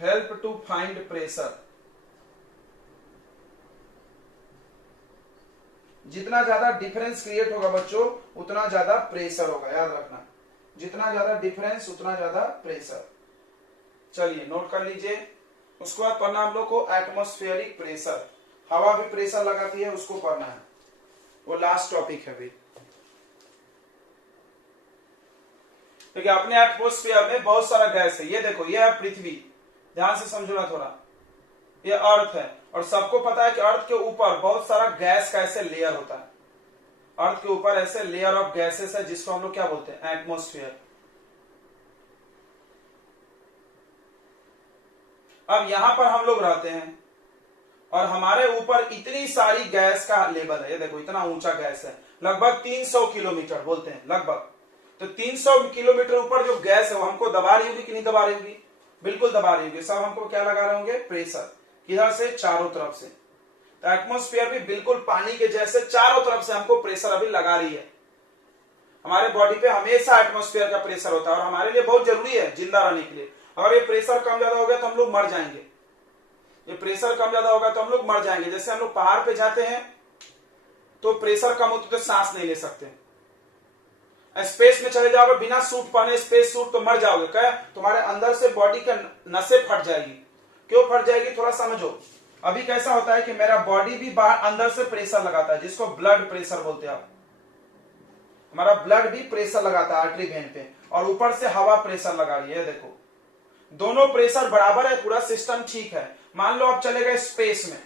help to find pressure। जितना ज्यादा डिफरेंस क्रिएट होगा बच्चों, उतना ज्यादा प्रेशर होगा, याद रखना, जितना ज्यादा डिफरेंस उतना ज्यादा प्रेशर। चलिए नोट कर लीजिए। उसके बाद पढ़ना हम लोग को एटमॉस्फेरिक प्रेशर, हवा भी प्रेशर लगाती है, उसको पढ़ना है, वो लास्ट टॉपिक है अभी। देखिए अपने एटमॉस्फेयर में बहुत सारा गैस है, ये देखो, ये है पृथ्वी, ध्यान से समझो ना थोड़ा, ये अर्थ है, और सबको पता है कि अर्थ के ऊपर बहुत सारा गैस का ऐसे लेयर होता है, अर्थ के ऊपर ऐसे लेयर ऑफ गैसेस है, जिसको हम लोग क्या बोलते हैं, एटमॉस्फेयर। अब यहां पर हम लोग रहते हैं और हमारे ऊपर इतनी सारी गैस का लेवल है, ये देखो इतना ऊंचा गैस है, लगभग 300 किलोमीटर बोलते हैं लगभग। तो 300 किलोमीटर ऊपर जो गैस है वो हमको दबा रही होगी कि नहीं दबा रही होगी? बिल्कुल दबा रही होगी। सब हमको क्या लगा रहे होंगे, प्रेशर, किधर से, चारों तरफ से। तो एटमॉस्फेयर भी बिल्कुल पानी के जैसे चारों तरफ से हमको प्रेशर अभी लगा रही है। हमारे बॉडी पे हमेशा एटमॉस्फेयर का प्रेशर होता है और हमारे लिए बहुत जरूरी है जिंदा रहने के लिए। अगर ये प्रेशर कम ज्यादा हो गया तो हम लोग मर जाएंगे। ये प्रेशर कम ज्यादा होगा तो हम लोग मर जाएंगे। जैसे हम लोग पहाड़ पे जाते हैं तो प्रेशर कम होता तो सांस नहीं ले सकते। स्पेस में चले जाओगे बिना सूट पहने, स्पेस सूट, तो मर जाओगे। क्या तुम्हारे अंदर से बॉडी के नसें फट जाएगी। क्यों फट जाएगी थोड़ा समझो। अभी कैसा होता है कि मेरा बॉडी भी बाहर अंदर से प्रेशर लगाता है, जिसको ब्लड प्रेशर बोलते हैं आप। हमारा ब्लड भी प्रेशर लगाता है आर्टरी वेन पे, और ऊपर से हवा प्रेशर लगा रही है। देखो दोनों प्रेशर बराबर है, पूरा सिस्टम ठीक है। मान लो आप चले गए स्पेस में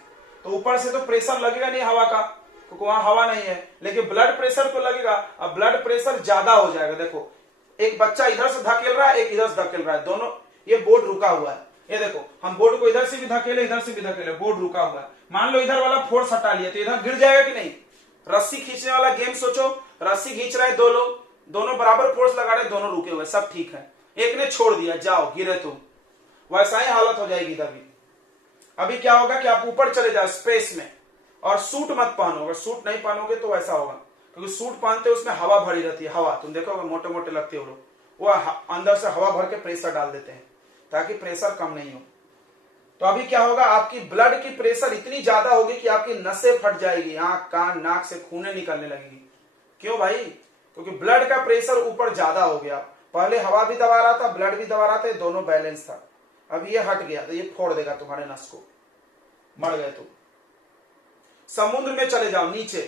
तो ऊपर से तो प्रेशर लगेगा नहीं हवा का, क्योंकि वहां हवा नहीं है, लेकिन ब्लड प्रेशर तो लगेगा। अब ब्लड प्रेशर ज्यादा हो जाएगा। देखो एक बच्चा इधर से धकेल रहा है, एक इधर से धकेल रहा है, दोनों ये बोर्ड रुका हुआ है। ये देखो हम बोर्ड को इधर से भी धकेले, इधर से भी धकेले, बोर्ड रुका हुआ है। मान लो इधर वाला फोर्स हटा लिया तो इधर गिर जाएगा कि नहीं। रस्सी खींचने वाला गेम सोचो, रस्सी खींच रहे दो लोग, दोनों बराबर फोर्स लगा रहे, दोनों रुके हुए, सब ठीक है। एक ने छोड़ दिया, जाओ गिरे तुम, वैसा ही हालत हो जाएगी इधर भी। अभी क्या होगा कि आप ऊपर चले जाओ स्पेस में और सूट मत पहनो। अगर सूट नहीं पहनोगे तो ऐसा होगा, क्योंकि सूट पहनते हो उसमें हवा भरी रहती है। हवा तुम देखोगे मोटे मोटे लगते हो लोग, वो अंदर से हवा भर के प्रेशर डाल देते हैं ताकि प्रेशर कम नहीं हो। तो अभी क्या होगा, आपकी ब्लड की प्रेशर इतनी ज्यादा होगी कि आपकी नसें फट जाएगी, आंख कान नाक से खूनें निकलने लगेगी। क्यों भाई? क्योंकि ब्लड का प्रेशर ऊपर ज्यादा हो गया। पहले हवा भी दबा रहा था, ब्लड भी दबा रहा था, दोनों बैलेंस था। अब ये हट गया तो ये फोड़ देगा तुम्हारे नस को, मर गए तुम। समुद्र में चले जाओ नीचे,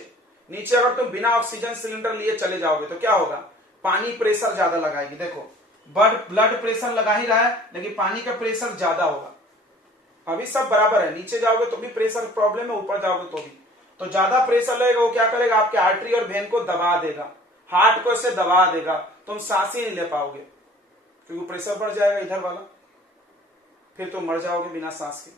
नीचे अगर तुम बिना ऑक्सीजन सिलेंडर लिए चले जाओगे तो क्या होगा, पानी प्रेशर ज्यादा लगाएगी। देखो ब्लड प्रेशर लगा ही रहा है, लेकिन पानी का प्रेशर ज्यादा होगा। अभी सब बराबर है, नीचे जाओगे तो भी प्रेशर प्रॉब्लम है, ऊपर जाओगे तो भी। तो ज्यादा प्रेशर लगेगा, वो क्या करेगा, आपके आर्टरी और वेन को दबा देगा, हार्ट को ऐसे दबा देगा, तुम सांस ही नहीं ले पाओगे, क्योंकि प्रेशर बढ़ जाएगा इधर वाला, फिर तुम मर जाओगे बिना सांस के।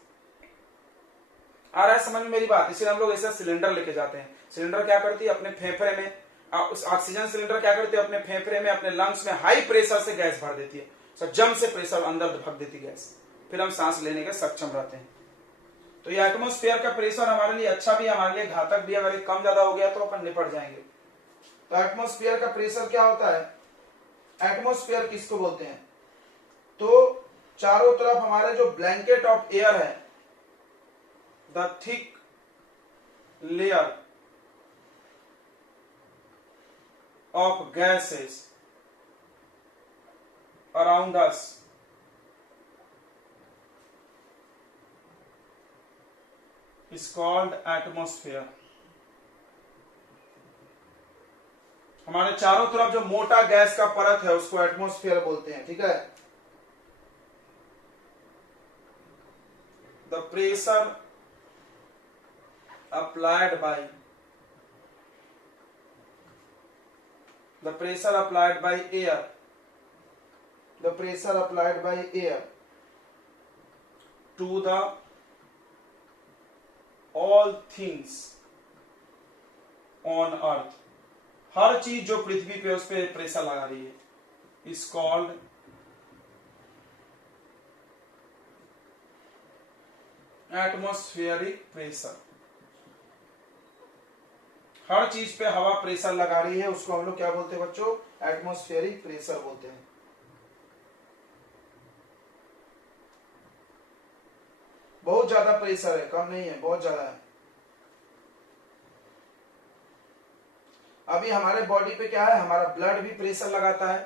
आ रहा है समझ में मेरी बात? इसलिए हम लोग ऐसा सिलेंडर लेके जाते हैं। सिलेंडर क्या करती है, अपने फेफड़े में, उस ऑक्सीजन सिलेंडर क्या करती है, अपने फेफड़े में, अपने लंग्स में हाई प्रेशर से गैस भर देती है, सब जम से प्रेशर अंदर भर देती गैस, फिर हम सांस लेने के सक्षम रहते हैं। तो ये एटमॉस्फेयर का प्रेशर हमारे लिए अच्छा भी है, हमारे लिए घातक भी है। अगर कम ज्यादा हो गया तो अपन निपट जाएंगे। तो एटमॉस्फेयर का प्रेशर क्या होता है, एटमॉस्फेयर किसको बोलते हैं, तो चारों तरफ हमारे जो ब्लैंकेट ऑफ एयर है, the thick layer of gases around us is called atmosphere। हमारे चारों तरफ जो मोटा गैस का परत है उसको एटमॉस्फेयर बोलते हैं, ठीक है। The pressure applied by air to the all things on earth, हर चीज जो पृथ्वी पे उस पर प्रेशर लगा रही है, is called atmospheric pressure। हर चीज पे हवा प्रेशर लगा रही है, उसको हम लोग क्या बोलते हैं बच्चों, एटमॉस्फेरिक प्रेशर बोलते हैं। बहुत ज्यादा प्रेशर है, कम नहीं है, बहुत ज्यादा है। अभी हमारे बॉडी पे क्या है, हमारा ब्लड भी प्रेशर लगाता है।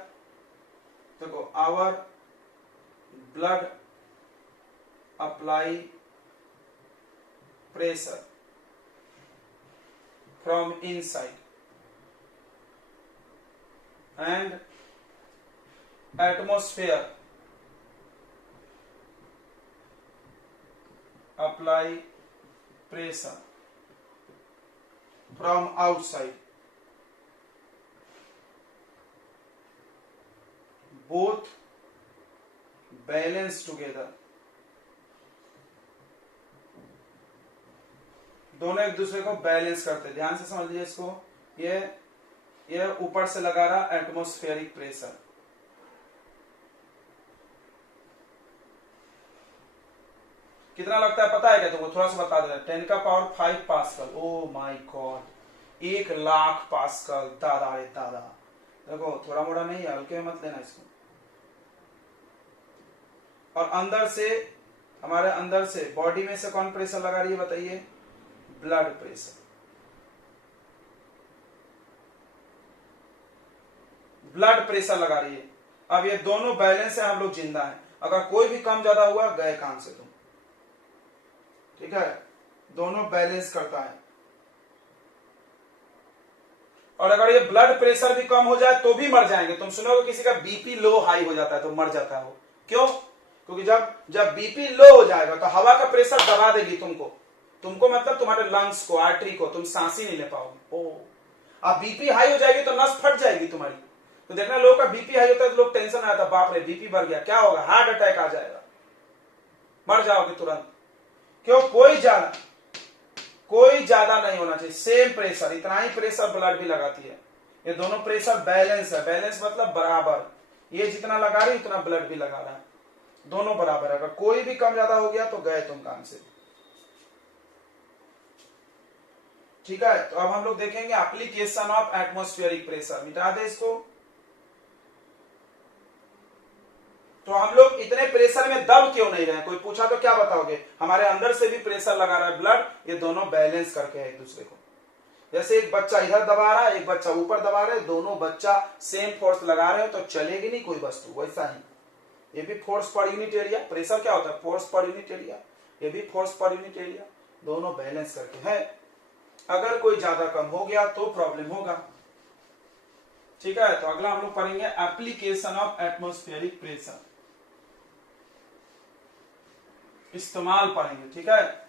देखो our blood apply pressure from inside and atmosphere apply pressure from outside, both balance together। दोनों एक दूसरे को बैलेंस करते हैं। ध्यान से समझ लीजिए इसको, ये ऊपर से लगा रहा एटमॉस्फेरिक प्रेशर, कितना लगता है पता है क्या तुमको, थोड़ा सा बता दे रहा है, 10 का power 5 pascal. Oh my God, 1 lakh pascal, दादा रे दादा। देखो थोड़ा मोड़ा नहीं है, हल्के में मत लेना इसको। और अंदर से, हमारे अंदर से बॉडी में से कौन प्रेशर लगा रही है बताइए? Blood pressure. ब्लड प्रेशर लगा रही है। अब ये दोनों बैलेंस है, हम लोग जिंदा हैं। अगर कोई भी कम ज्यादा हुआ, गए काम से तुम। ठीक है, दोनों बैलेंस करता है। और अगर ये ब्लड प्रेशर भी कम हो जाए तो भी मर जाएंगे। तुम सुनोगे किसी का बीपी लो हाई हो जाता है तो मर जाता है वो। क्यों? क्योंकि जब बीपी लो हो जाएगा तो हवा का प्रेशर दबा देगी तुमको मतलब तुम्हारे लंग्स को, आर्टरी को, तुम सांस ही नहीं ले पाओगे। ओ, अब बीपी हाई हो जाएगी तो नस फट जाएगी तुम्हारी। तो देखना लोगों का बीपी हाई होता है तो लोग टेंशन आता है, बाप रे बीपी बढ़ गया, क्या होगा? हार्ट अटैक आ जाएगा, मर जाओगे तुरंत। क्यों? कोई ज्यादा नहीं होना चाहिए, सेम प्रेशर, इतना ही प्रेशर ब्लड भी लगाती है। ये दोनों प्रेशर बैलेंस है। बैलेंस मतलब बराबर, ये जितना लगा रही उतना ब्लड भी लगा रहा है, दोनों बराबर है। अगर कोई भी कम ज्यादा हो गया तो गए तुम काम से। ठीक है, तो अब हम लोग देखेंगे एप्लीकेशन ऑफ एटमॉस्फेरिक प्रेशर। मिटा दे इसको। तो हम लोग इतने प्रेशर में दब क्यों नहीं रहे? कोई पूछा तो क्या बताओगे? हमारे अंदर से भी प्रेशर लगा रहा है ब्लड, ये दोनों बैलेंस करके है एक दूसरे को। जैसे एक बच्चा इधर दबा रहा है, एक बच्चा ऊपर दबा रहा है, दोनों बच्चा सेम फोर्स लगा रहे हो तो चलेगी नहीं कोई वस्तु। वैसा ही ये भी force per unit area. Pressure क्या होता है? Force per unit area. ये भी फोर्स पर यूनिट एरिया, दोनों बैलेंस करके है। अगर कोई ज्यादा कम हो गया तो प्रॉब्लम होगा। ठीक है, तो अगला हम लोग पढ़ेंगे एप्लीकेशन ऑफ एटमॉस्फेरिक प्रेशर, इस्तेमाल पढ़ेंगे। ठीक है,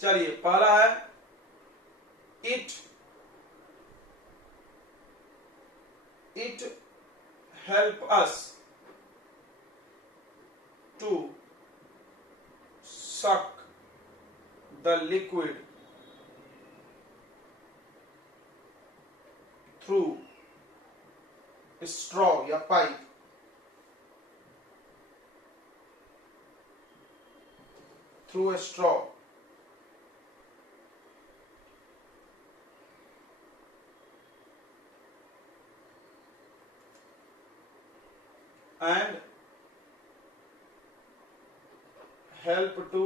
चलिए पहला है it help us to suck the liquid through straw या pipe through a straw and help to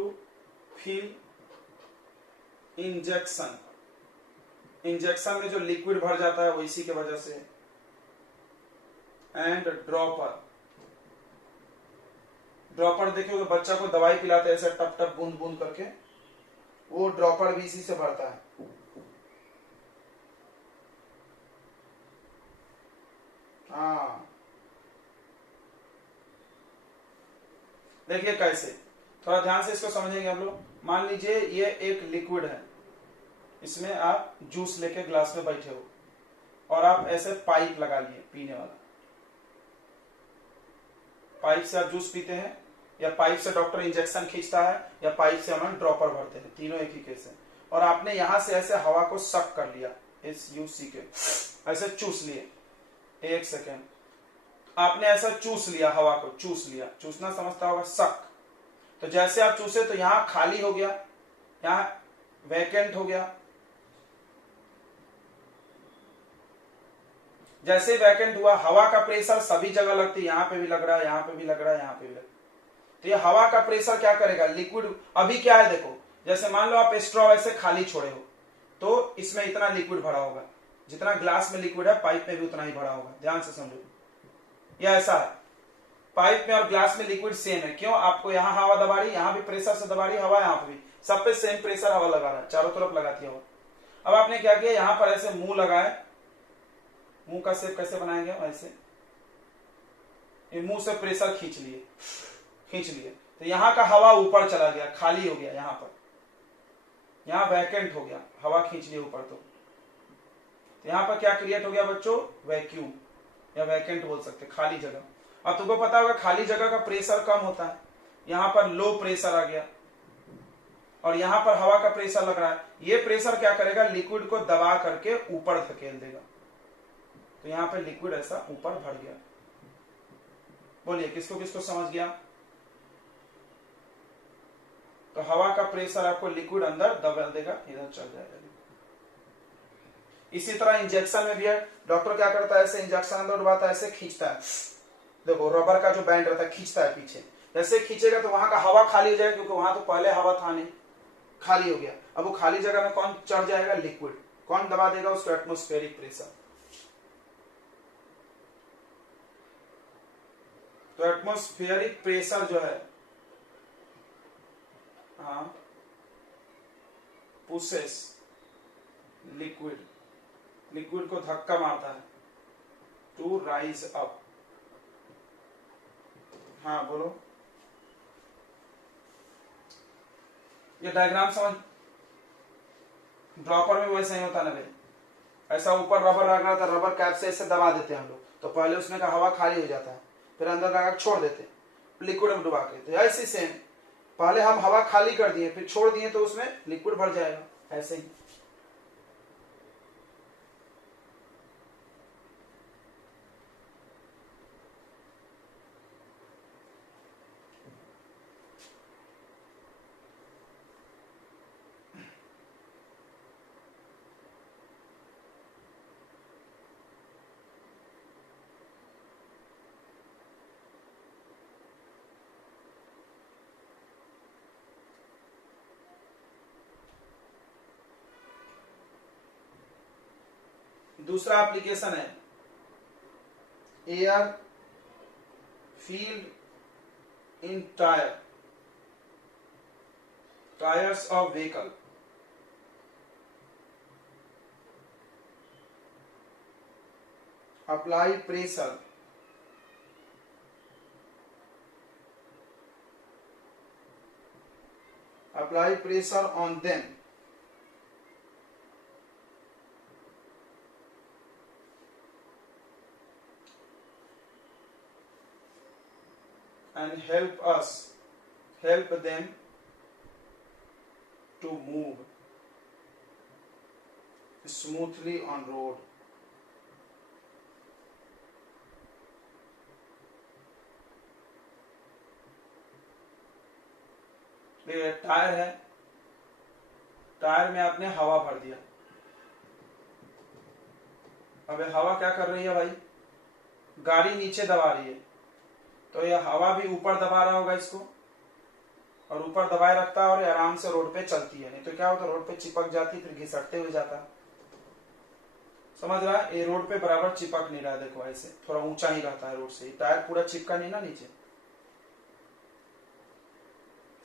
fill injection में जो लिक्विड भर जाता है वो इसी के वजह से। एंड ड्रॉपर देखिए बच्चा को दवाई पिलाते हैं ऐसे टप टप बूंद बूंद करके, वो ड्रॉपर भी इसी से भरता है। हाँ देखिए कैसे, थोड़ा ध्यान से इसको समझेंगे हम लोग। मान लीजिए ये एक लिक्विड है, इसमें आप जूस लेके ग्लास में बैठे हो और आप ऐसे पाइप लगा लिए पीने वाला। पाइप से आप जूस पीते हैं, या पाइप से डॉक्टर इंजेक्शन खींचता है, या पाइप से हम ड्रॉपर भरते हैं, तीनों एक ही केस है। और आपने यहां से ऐसे हवा को सक कर लिया, ऐसे चूस लिए। एक सेकेंड, आपने ऐसा चूस लिया, हवा को चूस लिया, चूसना समझता होगा, सक। तो जैसे आप चूसे तो यहां खाली हो गया, यहां वैकेंट हो गया। जैसे वैकेंट हुआ, हवा का प्रेशर सभी जगह लगती है, यहां पे भी लग रहा है, यहां पे भी लग रहा है, यहां पे भी लग रहा है। तो ये हवा का प्रेशर क्या करेगा? लिक्विड अभी क्या है देखो, जैसे मान लो आप स्ट्रॉ ऐसे खाली छोड़े हो तो इसमें इतना लिक्विड भरा होगा, जितना ग्लास में लिक्विड है पाइप में भी उतना ही भरा होगा। ध्यान से समझो, यह ऐसा है, पाइप में और ग्लास में लिक्विड सेम है। क्यों? आपको यहाँ हवा दबा रही, यहाँ भी प्रेशर से दबा रही हवा, यहाँ पे भी, सब पे सेम प्रेशर हवा लगा रहा है, चारों तरफ लगाती है हवा। अब आपने क्या किया, यहाँ पर ऐसे मुंह लगाए, मुंह का शेप कैसे बनाएंगे? ऐसे मुंह से प्रेशर खींच लिए, तो यहाँ का हवा ऊपर चला गया, खाली हो गया, यहाँ पर, यहाँ वैकेंट हो गया, हवा खींच लिए ऊपर। तो यहाँ पर क्या क्रिएट हो गया बच्चों? वैक्यूम, या वैकेंट बोल सकते, खाली जगह। अब तुमको पता होगा खाली जगह का प्रेशर कम होता है, यहां पर लो प्रेशर आ गया और यहां पर हवा का प्रेशर लग रहा है। ये प्रेशर क्या करेगा, लिक्विड को दबा करके ऊपर धकेल देगा। तो यहां पर लिक्विड ऐसा ऊपर भर गया। बोलिए किसको किसको समझ गया? तो हवा का प्रेशर आपको लिक्विड अंदर दबा देगा, इधर चल जाएगा। इसी तरह इंजेक्शन में भी है, डॉक्टर क्या करता है, ऐसे इंजेक्शन अंदर डुबाता है, ऐसे खींचता है। देखो रबर का जो बैंड रहता है खींचता है पीछे, जैसे खींचेगा तो वहां का हवा खाली हो जाएगा, क्योंकि वहां तो पहले हवा था नहीं, खाली हो गया। अब वो खाली जगह में कौन चढ़ जाएगा, लिक्विड। कौन दबा देगा उसको, एटमॉस्फेरिक प्रेशर। तो एटमॉस्फेरिक प्रेशर जो है, हाँ, पुशेस लिक्विड को धक्का मारता है टू राइज अप। हाँ बोलो, ये डायग्राम समझ, ड्रॉपर में वैसा ही होता ना भाई, ऐसा ऊपर रबर लग रहा था, रबर कैप से ऐसे दबा देते हैं हम लोग, तो पहले उसमें का हवा खाली हो जाता है, फिर अंदर लगा छोड़ देते लिक्विड में डुबा के। तो ऐसे सेम, पहले हम हवा खाली कर दिए फिर छोड़ दिए तो उसमें लिक्विड भर जाएगा, ऐसे ही। दूसरा एप्लीकेशन है air field in tyres of vehicle. Apply pressure on them and help them to move smoothly on road। ये टायर है, टायर में आपने हवा भर दिया। अब हवा क्या कर रही है भाई, गाड़ी नीचे दबा रही है, तो यह हवा भी ऊपर दबा रहा होगा इसको, और ऊपर दबाए रखता है और आराम से रोड पे चलती है। नहीं तो क्या होता, रोड पे चिपक जाती, फिर घिसटते हुए जाता। समझ रहा है, ये रोड पे बराबर चिपक नहीं रहा, देखो ऐसे थोड़ा ऊंचा ही रहता है रोड से, टायर पूरा चिपका नहीं ना नीचे।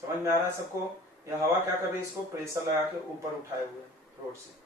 समझ में आ रहा है सबको? यह हवा क्या कर रही है, इसको प्रेशर लगा के ऊपर उठाए हुए रोड से।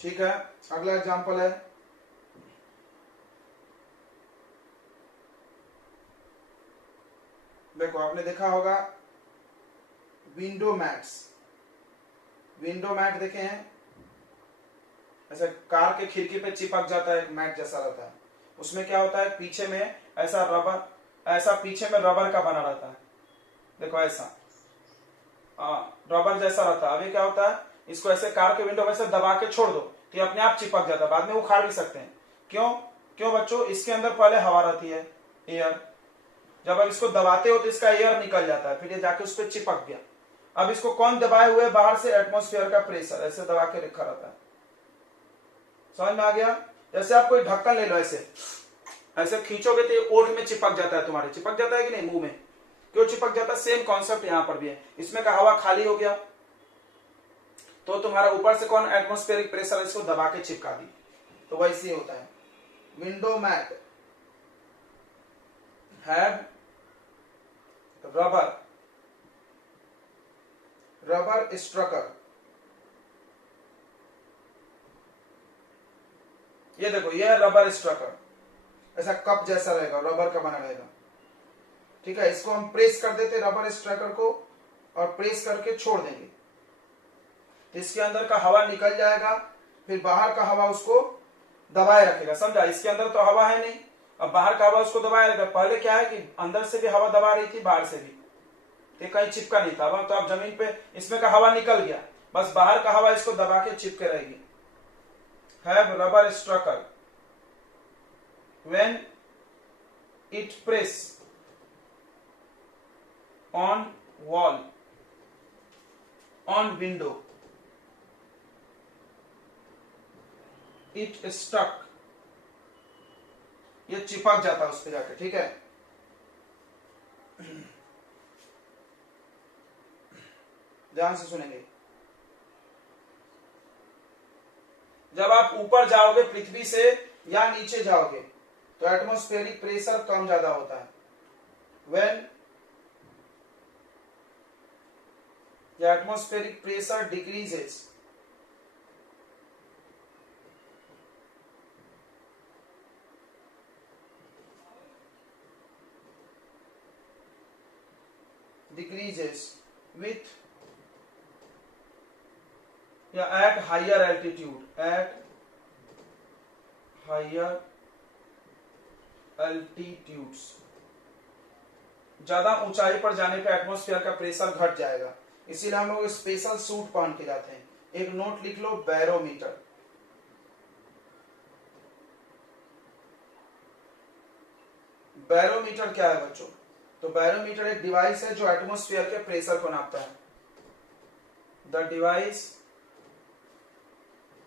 ठीक है, अगला एग्जांपल है, देखो आपने देखा होगा विंडो मैट देखे हैं, ऐसे कार के खिड़की पे चिपक जाता है, एक मैट जैसा रहता है। उसमें क्या होता है, पीछे में ऐसा पीछे में रबर का बना रहता है, देखो ऐसा रबर जैसा रहता है। अभी क्या होता है, इसको ऐसे कार के विंडो में से दबा के छोड़ दो तो ये अपने आप चिपक जाता है, बाद में उखाड़ भी सकते हैं। क्यों बच्चों, इसके अंदर पहले हवा रहती है, एयर। जब अब इसको दबाते हो तो इसका एयर निकल जाता है, फिर ये जाके उस पर चिपक गया। अब इसको कौन दबाए हुए बाहर से, एटमॉस्फेयर का प्रेशर, ऐसे दबा के रखा रहता है। समझ में आ गया? जैसे आप कोई ढक्कन ले लो, ऐसे ऐसे खींचोगे तो ये ओठ में चिपक जाता है, तुम्हारे चिपक जाता है कि नहीं, मुंह में क्यों चिपक जाता है? सेम कॉन्सेप्ट यहां पर भी है। इसमें का हवा खाली हो गया तो तुम्हारा ऊपर से कौन एटमॉस्फेरिक प्रेशर इसको दबा के चिपका दी, तो वैसे ही होता है। Window mat have rubber sucker. ये देखो, ये रबर स्ट्रकर, ऐसा कप जैसा रहेगा, रबर का बना रहेगा, ठीक है। इसको हम प्रेस कर देते रबर स्ट्रकर को और प्रेस करके छोड़ देंगे, तो इसके अंदर का हवा निकल जाएगा, फिर बाहर का हवा उसको दबाए रखेगा, समझा? इसके अंदर तो हवा है नहीं, अब बाहर का हवा उसको दबाए रखेगा। पहले क्या है कि अंदर से भी हवा दबा रही थी, बाहर से भी, तो कहीं चिपका नहीं था। अब तो आप जमीन पे इसमें का हवा निकल गया, बस बाहर का हवा इसको दबा के चिपके रहेगी। Have rubber sucker when it press on wall on window it stuck, ये चिपक जाता है उस पे जाके, ठीक है। ध्यान से सुनेंगे। जब आप ऊपर जाओगे पृथ्वी से या नीचे जाओगे तो एटमॉस्फेरिक प्रेशर कम ज्यादा होता है। When the atmospheric pressure decreases, with at higher altitude, ज्यादा ऊंचाई पर जाने पे एटमॉस्फेयर का प्रेशर घट जाएगा, इसीलिए हम लोग स्पेशल सूट पहन के जाते हैं। एक नोट लिख लो, बैरोमीटर। बैरोमीटर क्या है बच्चों? तो बैरोमीटर एक डिवाइस है जो एटमॉस्फेयर के प्रेशर को नापता है। The device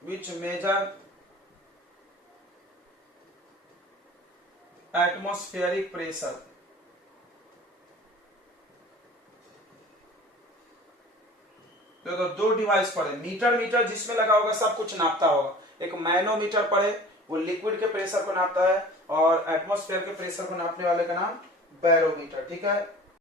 which measure atmospheric pressure. तो दो डिवाइस पड़े, मीटर जिसमें लगा होगा सब कुछ नापता होगा। एक मैनोमीटर पड़े, वो लिक्विड के प्रेशर को नापता है, और एटमॉस्फेयर के प्रेशर को नापने वाले का नाम बैरोमीटर, ठीक है।